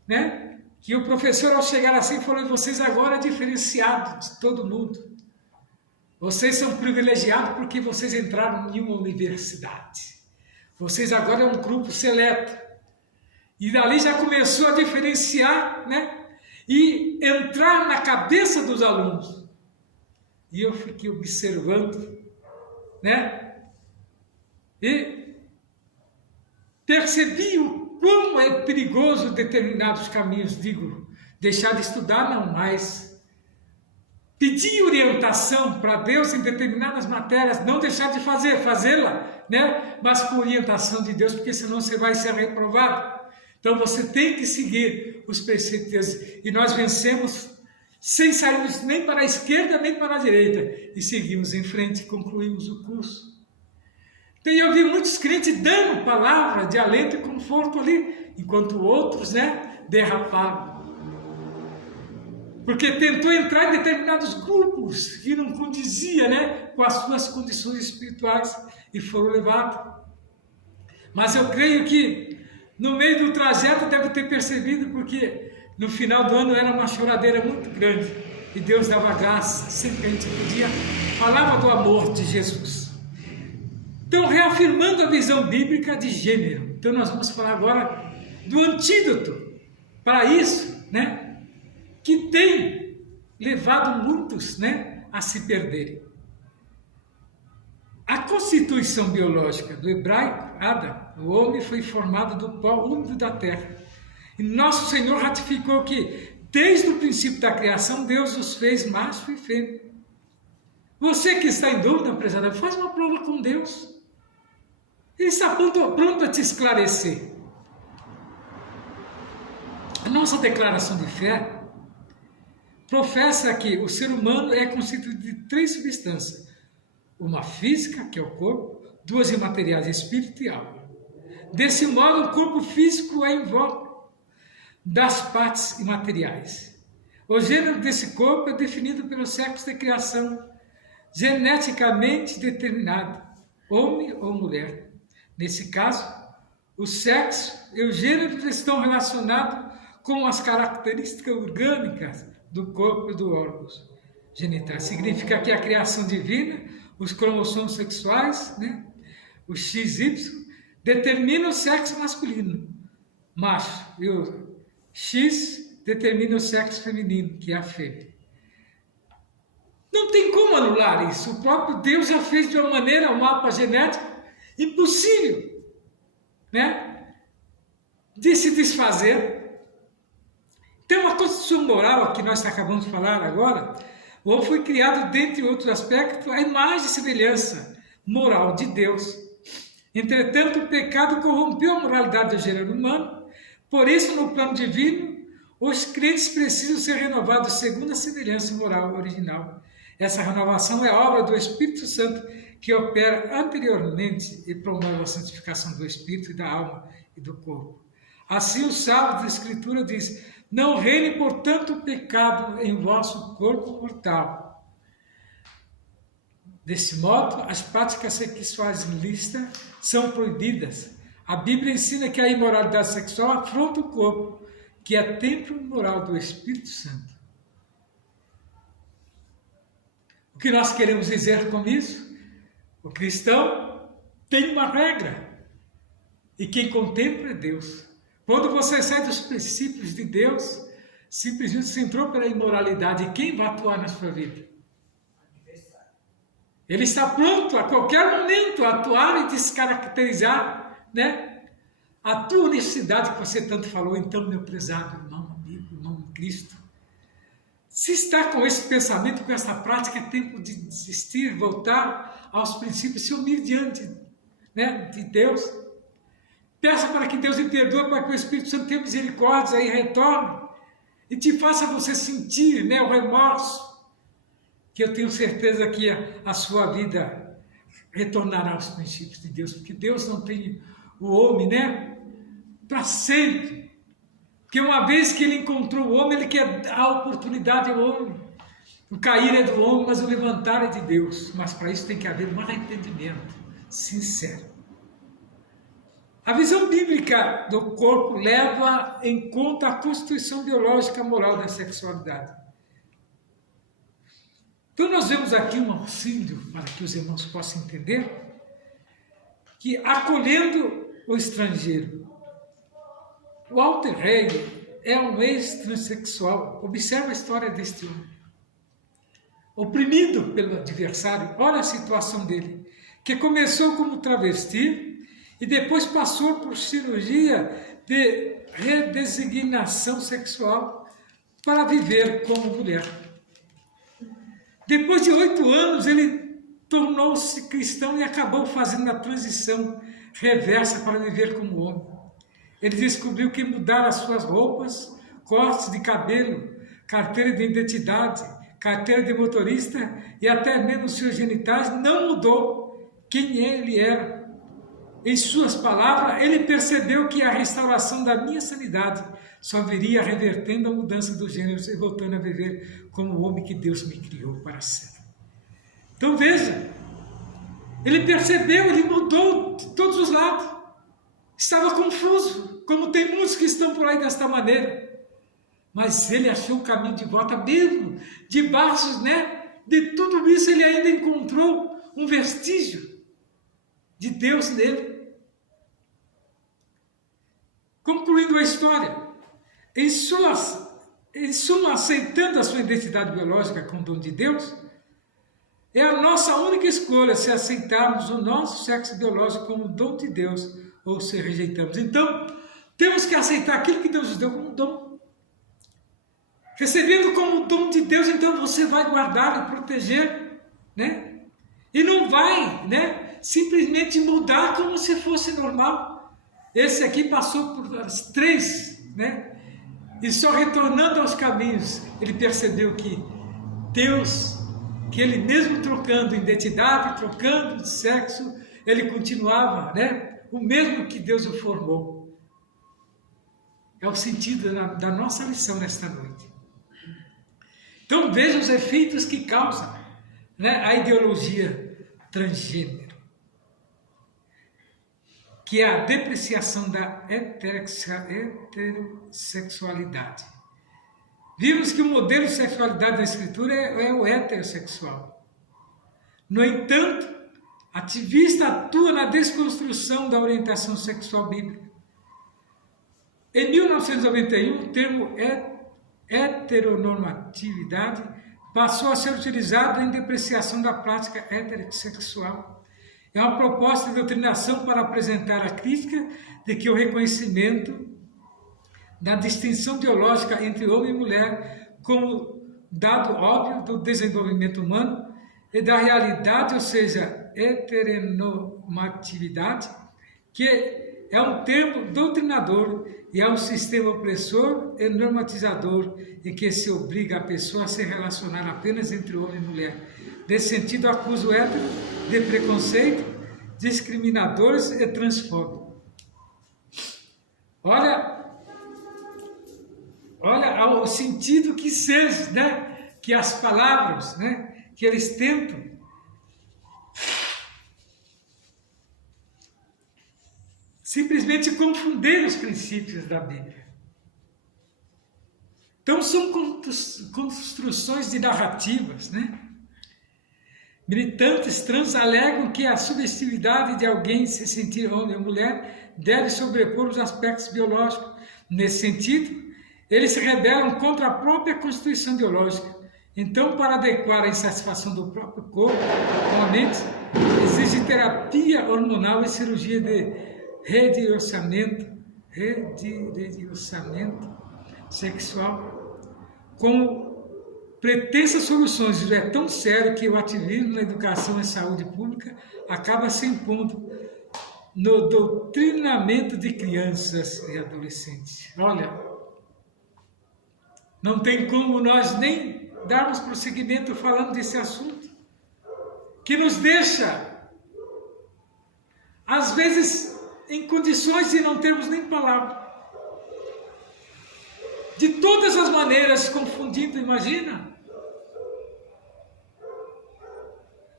né, que o professor, ao chegar assim, falou: vocês agora é diferenciados de todo mundo. Vocês são privilegiados porque vocês entraram em uma universidade. Vocês agora é um grupo seleto. E dali já começou a diferenciar, né, e entrar na cabeça dos alunos. E eu fiquei observando, né, e percebi o quão é perigoso determinados caminhos. Digo, deixar de estudar não, mas pedir orientação para Deus em determinadas matérias, não deixar de fazê-la, né, mas com orientação de Deus, porque senão você vai ser reprovado. Então você tem que seguir os preceitos, e nós vencemos sem sairmos nem para a esquerda nem para a direita, e seguimos em frente e concluímos o curso. Então eu vi muitos crentes dando palavra de alento e conforto ali, enquanto outros, né, derraparam. Porque tentou entrar em determinados grupos que não condizia, né, com as suas condições espirituais, e foram levados. Mas eu creio que no meio do trajeto deve ter percebido, porque no final do ano era uma choradeira muito grande, e Deus dava graça, sempre que a gente podia, falava do amor de Jesus. Então, reafirmando a visão bíblica de gênero, então nós vamos falar agora do antídoto para isso, né, que tem levado muitos, né, a se perderem. A constituição biológica do hebraico, Adam, o homem foi formado do pó úmido da terra. E nosso Senhor ratificou que, desde o princípio da criação, Deus os fez macho e fêmea. Você que está em dúvida, prezado, faz uma prova com Deus. Ele está pronto a te esclarecer. A nossa declaração de fé professa que o ser humano é constituído de 3 substâncias. Uma física, que é o corpo, 2 imateriais, espírito e alma. Desse modo, o corpo físico é invólucro das partes imateriais. O gênero desse corpo é definido pelo sexo de criação, geneticamente determinado, homem ou mulher. Nesse caso, o sexo e o gênero estão relacionados com as características orgânicas do corpo e dos órgãos genitais. Significa que a criação divina, os cromossomos sexuais, né, o XY, determina o sexo masculino, macho, e o X determina o sexo feminino, que é a fêmea. Não tem como anular isso. O próprio Deus já fez de uma maneira um mapa genético impossível, né, de se desfazer. Tem uma constituição moral que nós acabamos de falar agora. O homem foi criado, dentre outros aspectos, a imagem e semelhança moral de Deus. Entretanto, o pecado corrompeu a moralidade do gênero humano. Por isso, no plano divino, Os crentes precisam ser renovados segundo a semelhança moral original. Essa renovação é obra do Espírito Santo, que opera anteriormente e promove a santificação do espírito e da alma e do corpo. Assim o sábio da Escritura diz: não reine, portanto, o pecado em vosso corpo mortal. Desse modo, as práticas sexuais ilícitas são proibidas. A Bíblia ensina que a imoralidade sexual afronta o corpo, que é templo moral do Espírito Santo. O que nós queremos dizer com isso? O cristão tem uma regra, e quem contempla é Deus. Quando você sai dos princípios de Deus, simplesmente você entrou pela imoralidade, e quem vai atuar na sua vida? Ele está pronto a qualquer momento a atuar e descaracterizar, né, a tua honestidade que você tanto falou. Então, meu prezado irmão, amigo, irmão em Cristo, se está com esse pensamento, com essa prática, é tempo de desistir, voltar aos princípios, se humilhar diante, né, de Deus. Peça para que Deus lhe perdoe, para que o Espírito Santo tenha misericórdia e retorne e te faça você sentir, né, o remorso, que eu tenho certeza que a sua vida retornará aos princípios de Deus, porque Deus não tem o homem, né, para sempre. Porque uma vez que ele encontrou o homem, ele quer dar a oportunidade ao homem. O cair é do homem, mas o levantar é de Deus. Mas para isso tem que haver um arrependimento sincero. A visão bíblica do corpo leva em conta a constituição biológica moral da sexualidade. Então nós vemos aqui um auxílio, para que os irmãos possam entender, que acolhendo o estrangeiro, o Walter Rey é um ex-transexual. Observa a história deste homem. Oprimido pelo adversário, olha a situação dele, que começou como travesti e depois passou por cirurgia de redesignação sexual para viver como mulher. Depois de 8 anos, ele tornou-se cristão e acabou fazendo a transição reversa para viver como homem. Ele descobriu que mudar as suas roupas, cortes de cabelo, carteira de identidade, carteira de motorista e até mesmo seus genitais não mudou quem ele era. Em suas palavras, ele percebeu que a restauração da minha sanidade só viria revertendo a mudança do gênero e voltando a viver como o homem que Deus me criou para ser. Então veja, ele percebeu, ele mudou de todos os lados. Estava confuso, como tem muitos que estão por aí desta maneira. Mas ele achou o caminho de volta mesmo, debaixo, né, de tudo isso ele ainda encontrou um vestígio de Deus nele. Concluindo a história, em suma, aceitando a sua identidade biológica como dom de Deus, é a nossa única escolha se aceitarmos o nosso sexo biológico como dom de Deus ou se rejeitamos. Então, temos que aceitar aquilo que Deus nos deu como dom. Recebendo como dom de Deus, então você vai guardar e proteger, né? E não vai, né, simplesmente mudar como se fosse normal. Esse aqui passou por as 3, né? E só retornando aos caminhos, ele percebeu que Deus, que ele mesmo trocando identidade, trocando de sexo, ele continuava, né, o mesmo que Deus o formou. É o sentido da nossa lição nesta noite. Então veja os efeitos que causa, né, a ideologia transgênero, que é a depreciação da heterossexualidade. Vimos que o modelo de sexualidade da Escritura é o heterossexual. No entanto, ativista atua na desconstrução da orientação sexual bíblica. Em 1991, o termo heteronormatividade passou a ser utilizado em depreciação da prática heterossexual. É uma proposta de doutrinação para apresentar a crítica de que o reconhecimento da distinção biológica entre homem e mulher como dado óbvio do desenvolvimento humano e da realidade, ou seja, heteronormatividade, que é um termo doutrinador e é um sistema opressor e normatizador em que se obriga a pessoa a se relacionar apenas entre homem e mulher. Nesse sentido, acusa o hétero de preconceito, discriminadores e transfóbico. Olha o sentido que seja, né? Que as palavras, né? Que eles tentam simplesmente confundir os princípios da Bíblia. Então são construções de narrativas, né? Militantes trans alegam que a subjetividade de alguém se sentir homem ou mulher deve sobrepor os aspectos biológicos. Nesse sentido, eles se rebelam contra a própria constituição biológica. Então, para adequar a insatisfação do próprio corpo com a mente, exige terapia hormonal e cirurgia de redirecionamento sexual como pretensas soluções. Isso é tão sério que o ativismo na educação e saúde pública acaba se impondo no doutrinamento de crianças e adolescentes. Olha, não tem como nós nem darmos prosseguimento falando desse assunto, que nos deixa, às vezes, em condições de não termos nem palavra. De todas as maneiras, confundindo, imagina?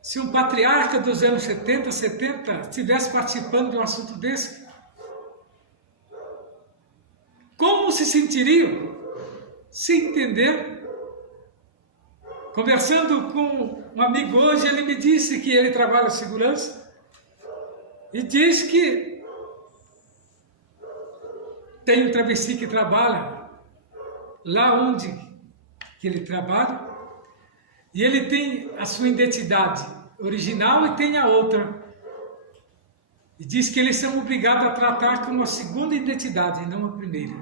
Se um patriarca dos anos 70 estivesse participando de um assunto desse, como se sentiriam? Se entender? Conversando com um amigo hoje, ele me disse que ele trabalha em segurança e diz que tem um travesti que trabalha lá onde que ele trabalha, e ele tem a sua identidade original e tem a outra. E diz que eles são obrigados a tratar como a segunda identidade, e não a primeira.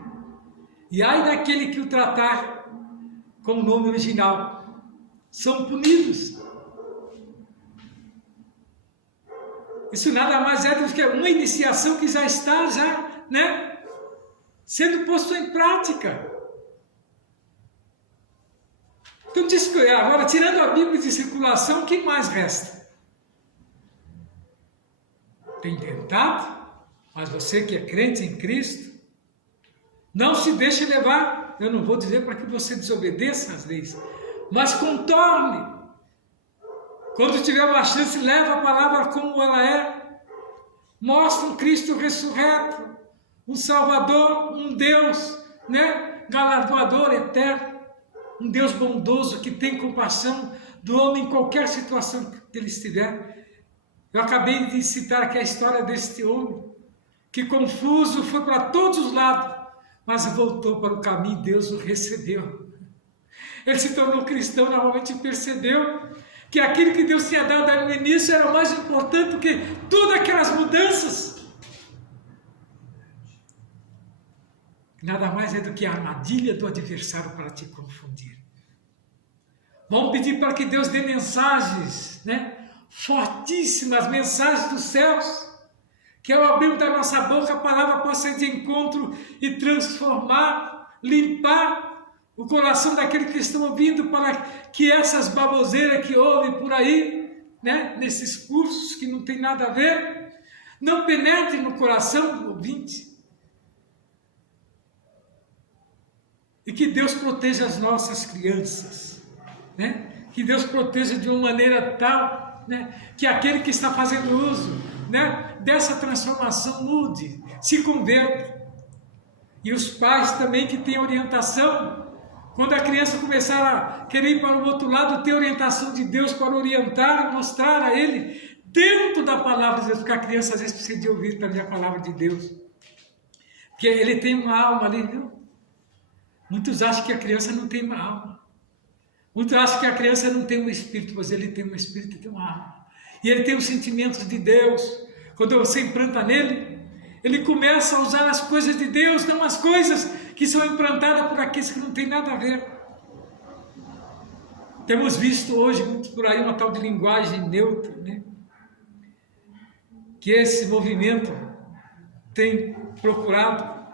E ai daquele que o tratar com o nome original, são punidos. Isso nada mais é do que uma iniciação que já está, né, sendo posto em prática. Então, diz que agora, tirando a Bíblia de circulação, o que mais resta? Tem tentado, mas você que é crente em Cristo, não se deixe levar. Eu não vou dizer para que você desobedeça às leis, mas contorne. Quando tiver uma chance, leva a palavra como ela é. Mostra um Cristo ressurreto, um Salvador, um Deus, né, galardoador eterno. Um Deus bondoso que tem compaixão do homem em qualquer situação que ele estiver. Eu acabei de citar aqui a história deste homem, que confuso foi para todos os lados, mas voltou para o caminho e Deus o recebeu. Ele se tornou cristão, normalmente percebeu que aquilo que Deus tinha dado no início era mais importante do que todas aquelas mudanças. Nada mais é do que a armadilha do adversário para te confundir. Vamos pedir para que Deus dê mensagens, né, fortíssimas, mensagens dos céus, que ao abrir da nossa boca a palavra possa ir de encontro e transformar, limpar o coração daqueles que estão ouvindo, para que essas baboseiras que ouvem por aí, né, nesses cursos que não tem nada a ver, não penetrem no coração do ouvinte. E que Deus proteja as nossas crianças, né? Que Deus proteja de uma maneira tal, né, que aquele que está fazendo uso, né, dessa transformação mude, se converta. E os pais também que têm orientação, quando a criança começar a querer ir para o outro lado, ter orientação de Deus para orientar, mostrar a ele, dentro da palavra de Deus, porque a criança às vezes precisa de ouvir também a palavra de Deus. Porque ele tem uma alma ali, viu? Muitos acham que a criança não tem uma alma. Muitos acham que a criança não tem um espírito, mas ele tem um espírito e tem uma alma. E ele tem os sentimentos de Deus. Quando você implanta nele, ele começa a usar as coisas de Deus, não as coisas que são implantadas por aqueles que não tem nada a ver. Temos visto hoje muito por aí uma tal de linguagem neutra, né? Que esse movimento tem procurado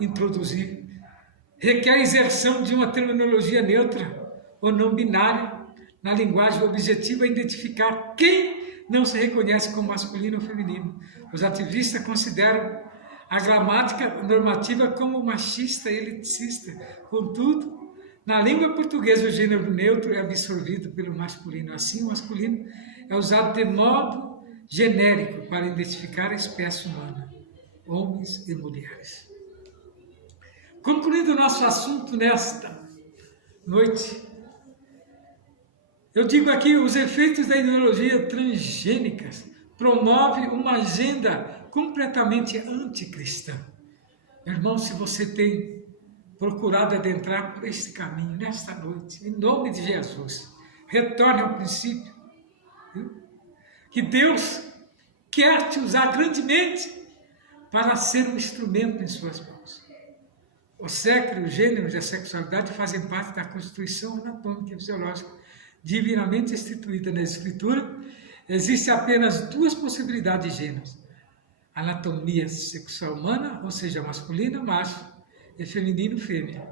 introduzir. Requer a inserção de uma terminologia neutra ou não binária na linguagem objetiva a identificar quem não se reconhece como masculino ou feminino. Os ativistas consideram a gramática normativa como machista e elitista. Contudo, na língua portuguesa o gênero neutro é absorvido pelo masculino. Assim, o masculino é usado de modo genérico para identificar a espécie humana, homens e mulheres. Concluindo o nosso assunto nesta noite, eu digo aqui, os efeitos da ideologia transgênica promovem uma agenda completamente anticristã. Irmão, se você tem procurado adentrar por este caminho nesta noite, em nome de Jesus, retorne ao princípio, viu? Que Deus quer te usar grandemente para ser um instrumento em suas mãos. O sexo, o gênero e a sexualidade fazem parte da constituição anatômica e fisiológica divinamente instituída na Escritura. Existem apenas duas possibilidades de gêneros: anatomia sexual humana, ou seja, masculina, macho, e feminino, fêmea.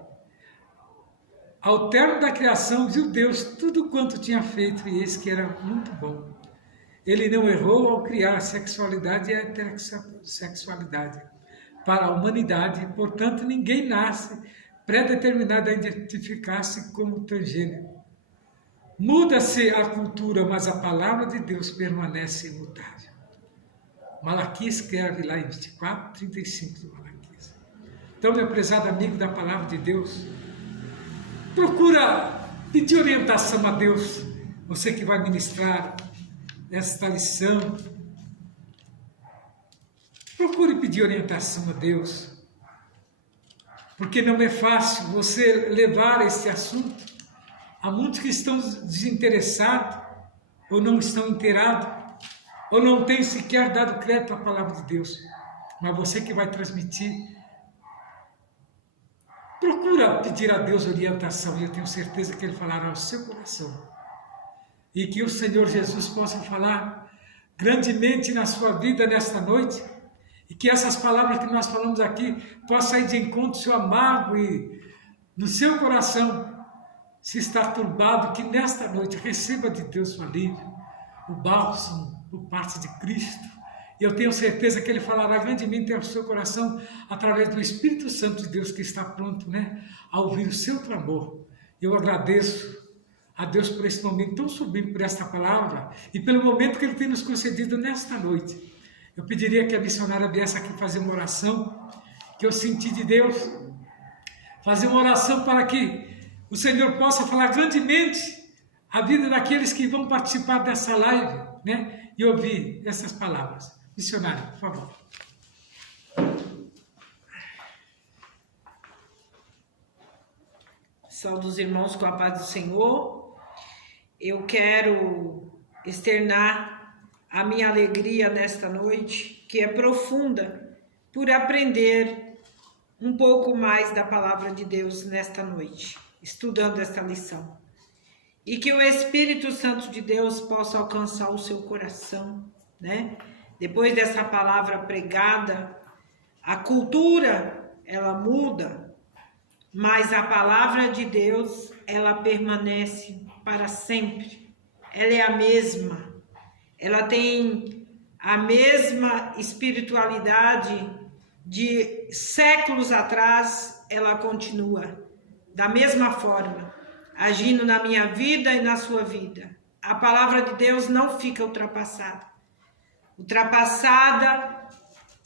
Ao término da criação, viu Deus tudo quanto tinha feito, e eis que era muito bom. Ele não errou ao criar a sexualidade e a heterossexualidade para a humanidade, portanto, ninguém nasce pré-determinado a identificar-se como transgênero. Muda-se a cultura, mas a palavra de Deus permanece imutável. Malaquias escreve lá em 24:35 de Malaquias. Então, meu prezado amigo da palavra de Deus, procura pedir orientação a Deus, você que vai ministrar esta lição. Procure pedir orientação a Deus, porque não é fácil você levar esse assunto. Há muitos que estão desinteressados, ou não estão inteirados, ou não têm sequer dado crédito à palavra de Deus. Mas você que vai transmitir, procura pedir a Deus orientação, e eu tenho certeza que Ele falará ao seu coração. E que o Senhor Jesus possa falar grandemente na sua vida nesta noite, e que essas palavras que nós falamos aqui possam ir de encontro ao seu amargo, e no seu coração, se está turbado, que nesta noite receba de Deus o alívio, o bálsamo por parte de Cristo. E eu tenho certeza que Ele falará grandemente ao seu coração através do Espírito Santo de Deus, que está pronto, a ouvir o seu clamor. Eu agradeço a Deus por esse momento tão sublime, por esta palavra e pelo momento que Ele tem nos concedido nesta noite. Eu pediria que a missionária viesse aqui fazer uma oração que eu senti de Deus, fazer uma oração para que o Senhor possa falar grandemente a vida daqueles que vão participar dessa live, e ouvir essas palavras. Missionário, por favor. Saúdo os irmãos com a paz do Senhor. Eu quero externar a minha alegria nesta noite, que é profunda, por aprender um pouco mais da palavra de Deus nesta noite, estudando esta lição. E que o Espírito Santo de Deus possa alcançar o seu coração, Depois dessa palavra pregada, a cultura, ela muda, mas a palavra de Deus, ela permanece para sempre. Ela é a mesma. Ela tem a mesma espiritualidade de séculos atrás, ela continua da mesma forma, agindo na minha vida e na sua vida. A palavra de Deus não fica ultrapassada. Ultrapassada,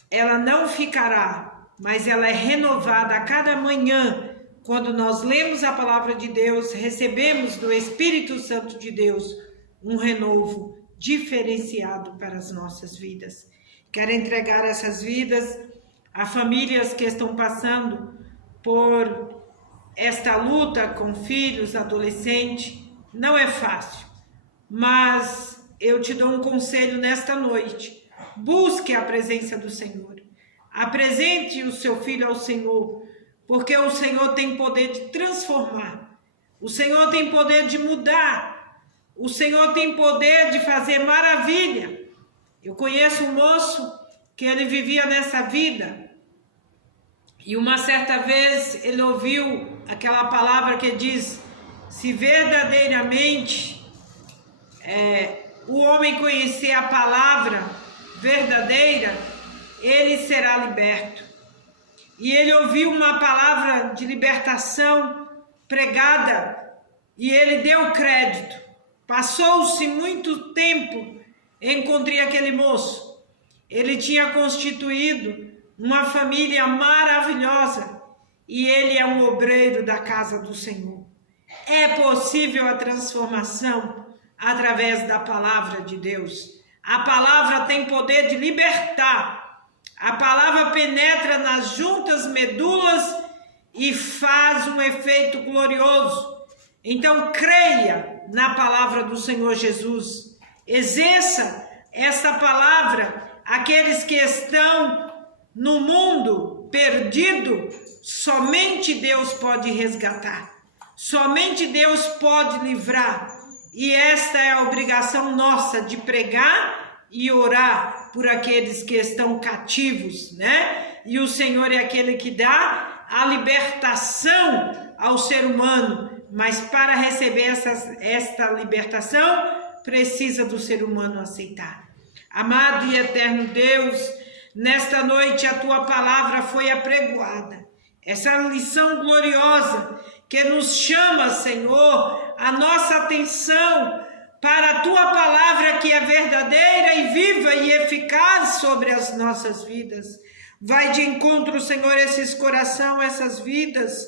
ela não ficará, mas ela é renovada a cada manhã. Quando nós lemos a palavra de Deus, recebemos do Espírito Santo de Deus um renovo diferenciado para as nossas vidas. Quero entregar essas vidas a famílias que estão passando por esta luta com filhos, adolescentes. Não é fácil, mas eu te dou um conselho nesta noite. Busque a presença do Senhor. Apresente o seu filho ao Senhor, porque o Senhor tem poder de transformar. O Senhor tem poder de mudar. O Senhor tem poder de fazer maravilha. Eu conheço um moço que ele vivia nessa vida. E uma certa vez ele ouviu aquela palavra que diz: se verdadeiramente o homem conhecer a palavra verdadeira, ele será liberto. E ele ouviu uma palavra de libertação pregada e ele deu crédito. Passou-se muito tempo, encontrei aquele moço. Ele tinha constituído uma família maravilhosa e ele é um obreiro da casa do Senhor. É possível a transformação através da palavra de Deus. A palavra tem poder de libertar. A palavra penetra nas juntas medulas e faz um efeito glorioso. Então creia na palavra do Senhor Jesus. Exerça essa palavra. Aqueles que estão no mundo perdido, somente Deus pode resgatar. Somente Deus pode livrar. E esta é a obrigação nossa de pregar e orar por aqueles que estão cativos, né? E o Senhor é aquele que dá a libertação ao ser humano, mas para receber esta libertação, precisa do ser humano aceitar. Amado e eterno Deus, nesta noite a tua palavra foi apregoada, essa lição gloriosa que nos chama, Senhor, a nossa atenção para a tua palavra que é verdadeira e viva e eficaz sobre as nossas vidas. Vai de encontro, Senhor, esses corações, essas vidas.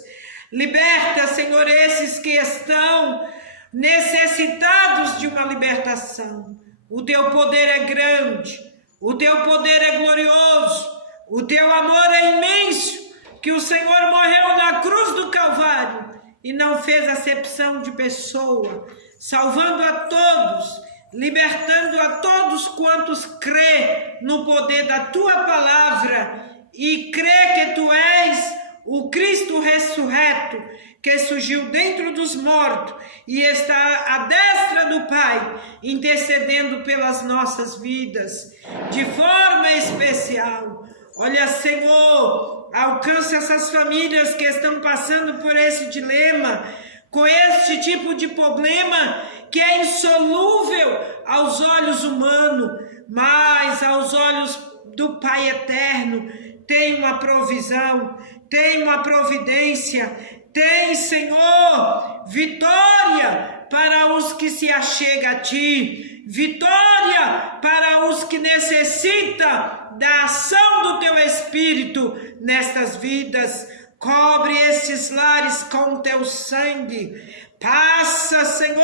Liberta, Senhor, esses que estão necessitados de uma libertação. O teu poder é grande, o teu poder é glorioso, o teu amor é imenso, que o Senhor morreu na cruz do Calvário e não fez acepção de pessoa, salvando a todos, libertando a todos quantos crê no poder da tua palavra e crê que tu és o Cristo ressurreto, que surgiu dentro dos mortos e está à destra do Pai, intercedendo pelas nossas vidas, de forma especial. Olha, Senhor, alcança essas famílias que estão passando por esse dilema, com este tipo de problema que é insolúvel aos olhos humanos, mas aos olhos do Pai eterno tem uma provisão, tem uma providência, tem, Senhor, vitória para os que se achegam a Ti, vitória para os que necessitam da ação do Teu Espírito nestas vidas. Cobre estes lares com Teu sangue. Passa, Senhor,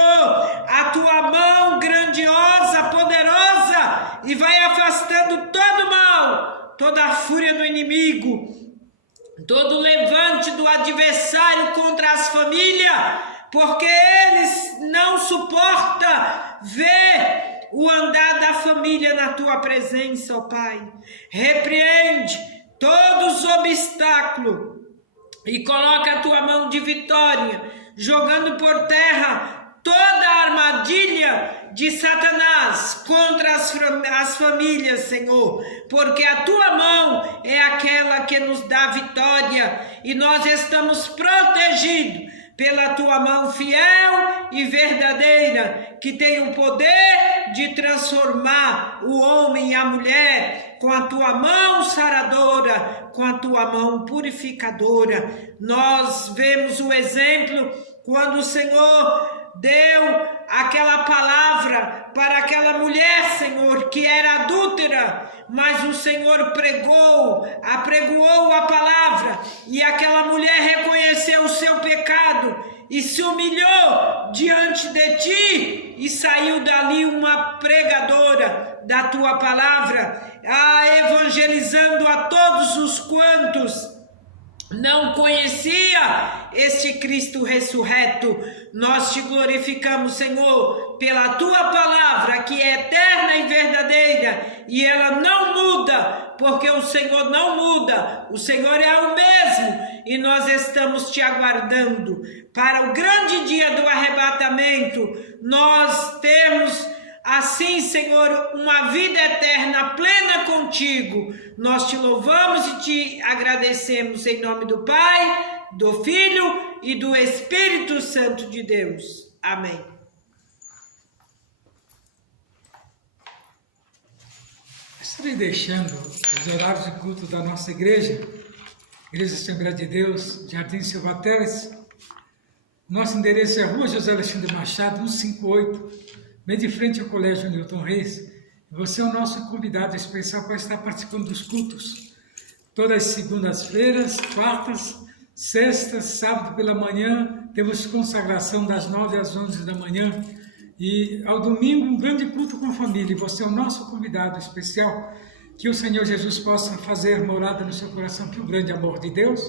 a Tua mão grandiosa, poderosa, e vai afastando todo o mal, toda a fúria do inimigo, todo levante do adversário contra as famílias, porque eles não suportam ver o andar da família na Tua presença, ó Pai. Repreende todos os obstáculos e coloca a Tua mão de vitória, jogando por terra toda a armadilha de Satanás contra as famílias, Senhor, porque a Tua mão é aquela que nos dá vitória e nós estamos protegidos pela Tua mão fiel e verdadeira, que tem o poder de transformar o homem e a mulher com a Tua mão saradora, com a Tua mão purificadora. Nós vemos o exemplo quando o Senhor deu aquela palavra para aquela mulher, Senhor, que era adúltera, mas o Senhor apregoou a palavra e aquela mulher reconheceu o seu pecado e se humilhou diante de Ti e saiu dali uma pregadora da Tua palavra, evangelizando a todos os quantos não conhecia este Cristo ressurreto. Nós Te glorificamos, Senhor, pela Tua palavra que é eterna e verdadeira e ela não muda, porque o Senhor não muda, o Senhor é o mesmo e nós estamos Te aguardando para o grande dia do arrebatamento. Nós temos Assim, Senhor, uma vida eterna plena contigo. Nós te louvamos e te agradecemos em nome do Pai, do Filho e do Espírito Santo de Deus. Amém. Estarei deixando os horários de culto da nossa igreja, Igreja Assembleia de Deus, Jardim Silva Teles. Nosso endereço é Rua José Alexandre Machado, 158, bem de frente ao Colégio Newton Reis. Você é o nosso convidado especial para estar participando dos cultos. Todas as segundas-feiras, quartas, sextas, sábado pela manhã, temos consagração das 9 às 11 da manhã. E ao domingo, um grande culto com família. E você é o nosso convidado especial. Que o Senhor Jesus possa fazer morada no seu coração, que o grande amor de Deus,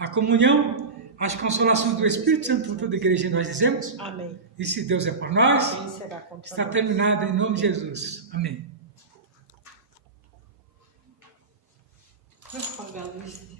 a comunhão, as consolações do Espírito Santo por toda a igreja, nós dizemos. Amém. E se Deus é por nós, Quem será contra está nós? terminado em nome de Jesus. Amém. Vamos apagar a luz.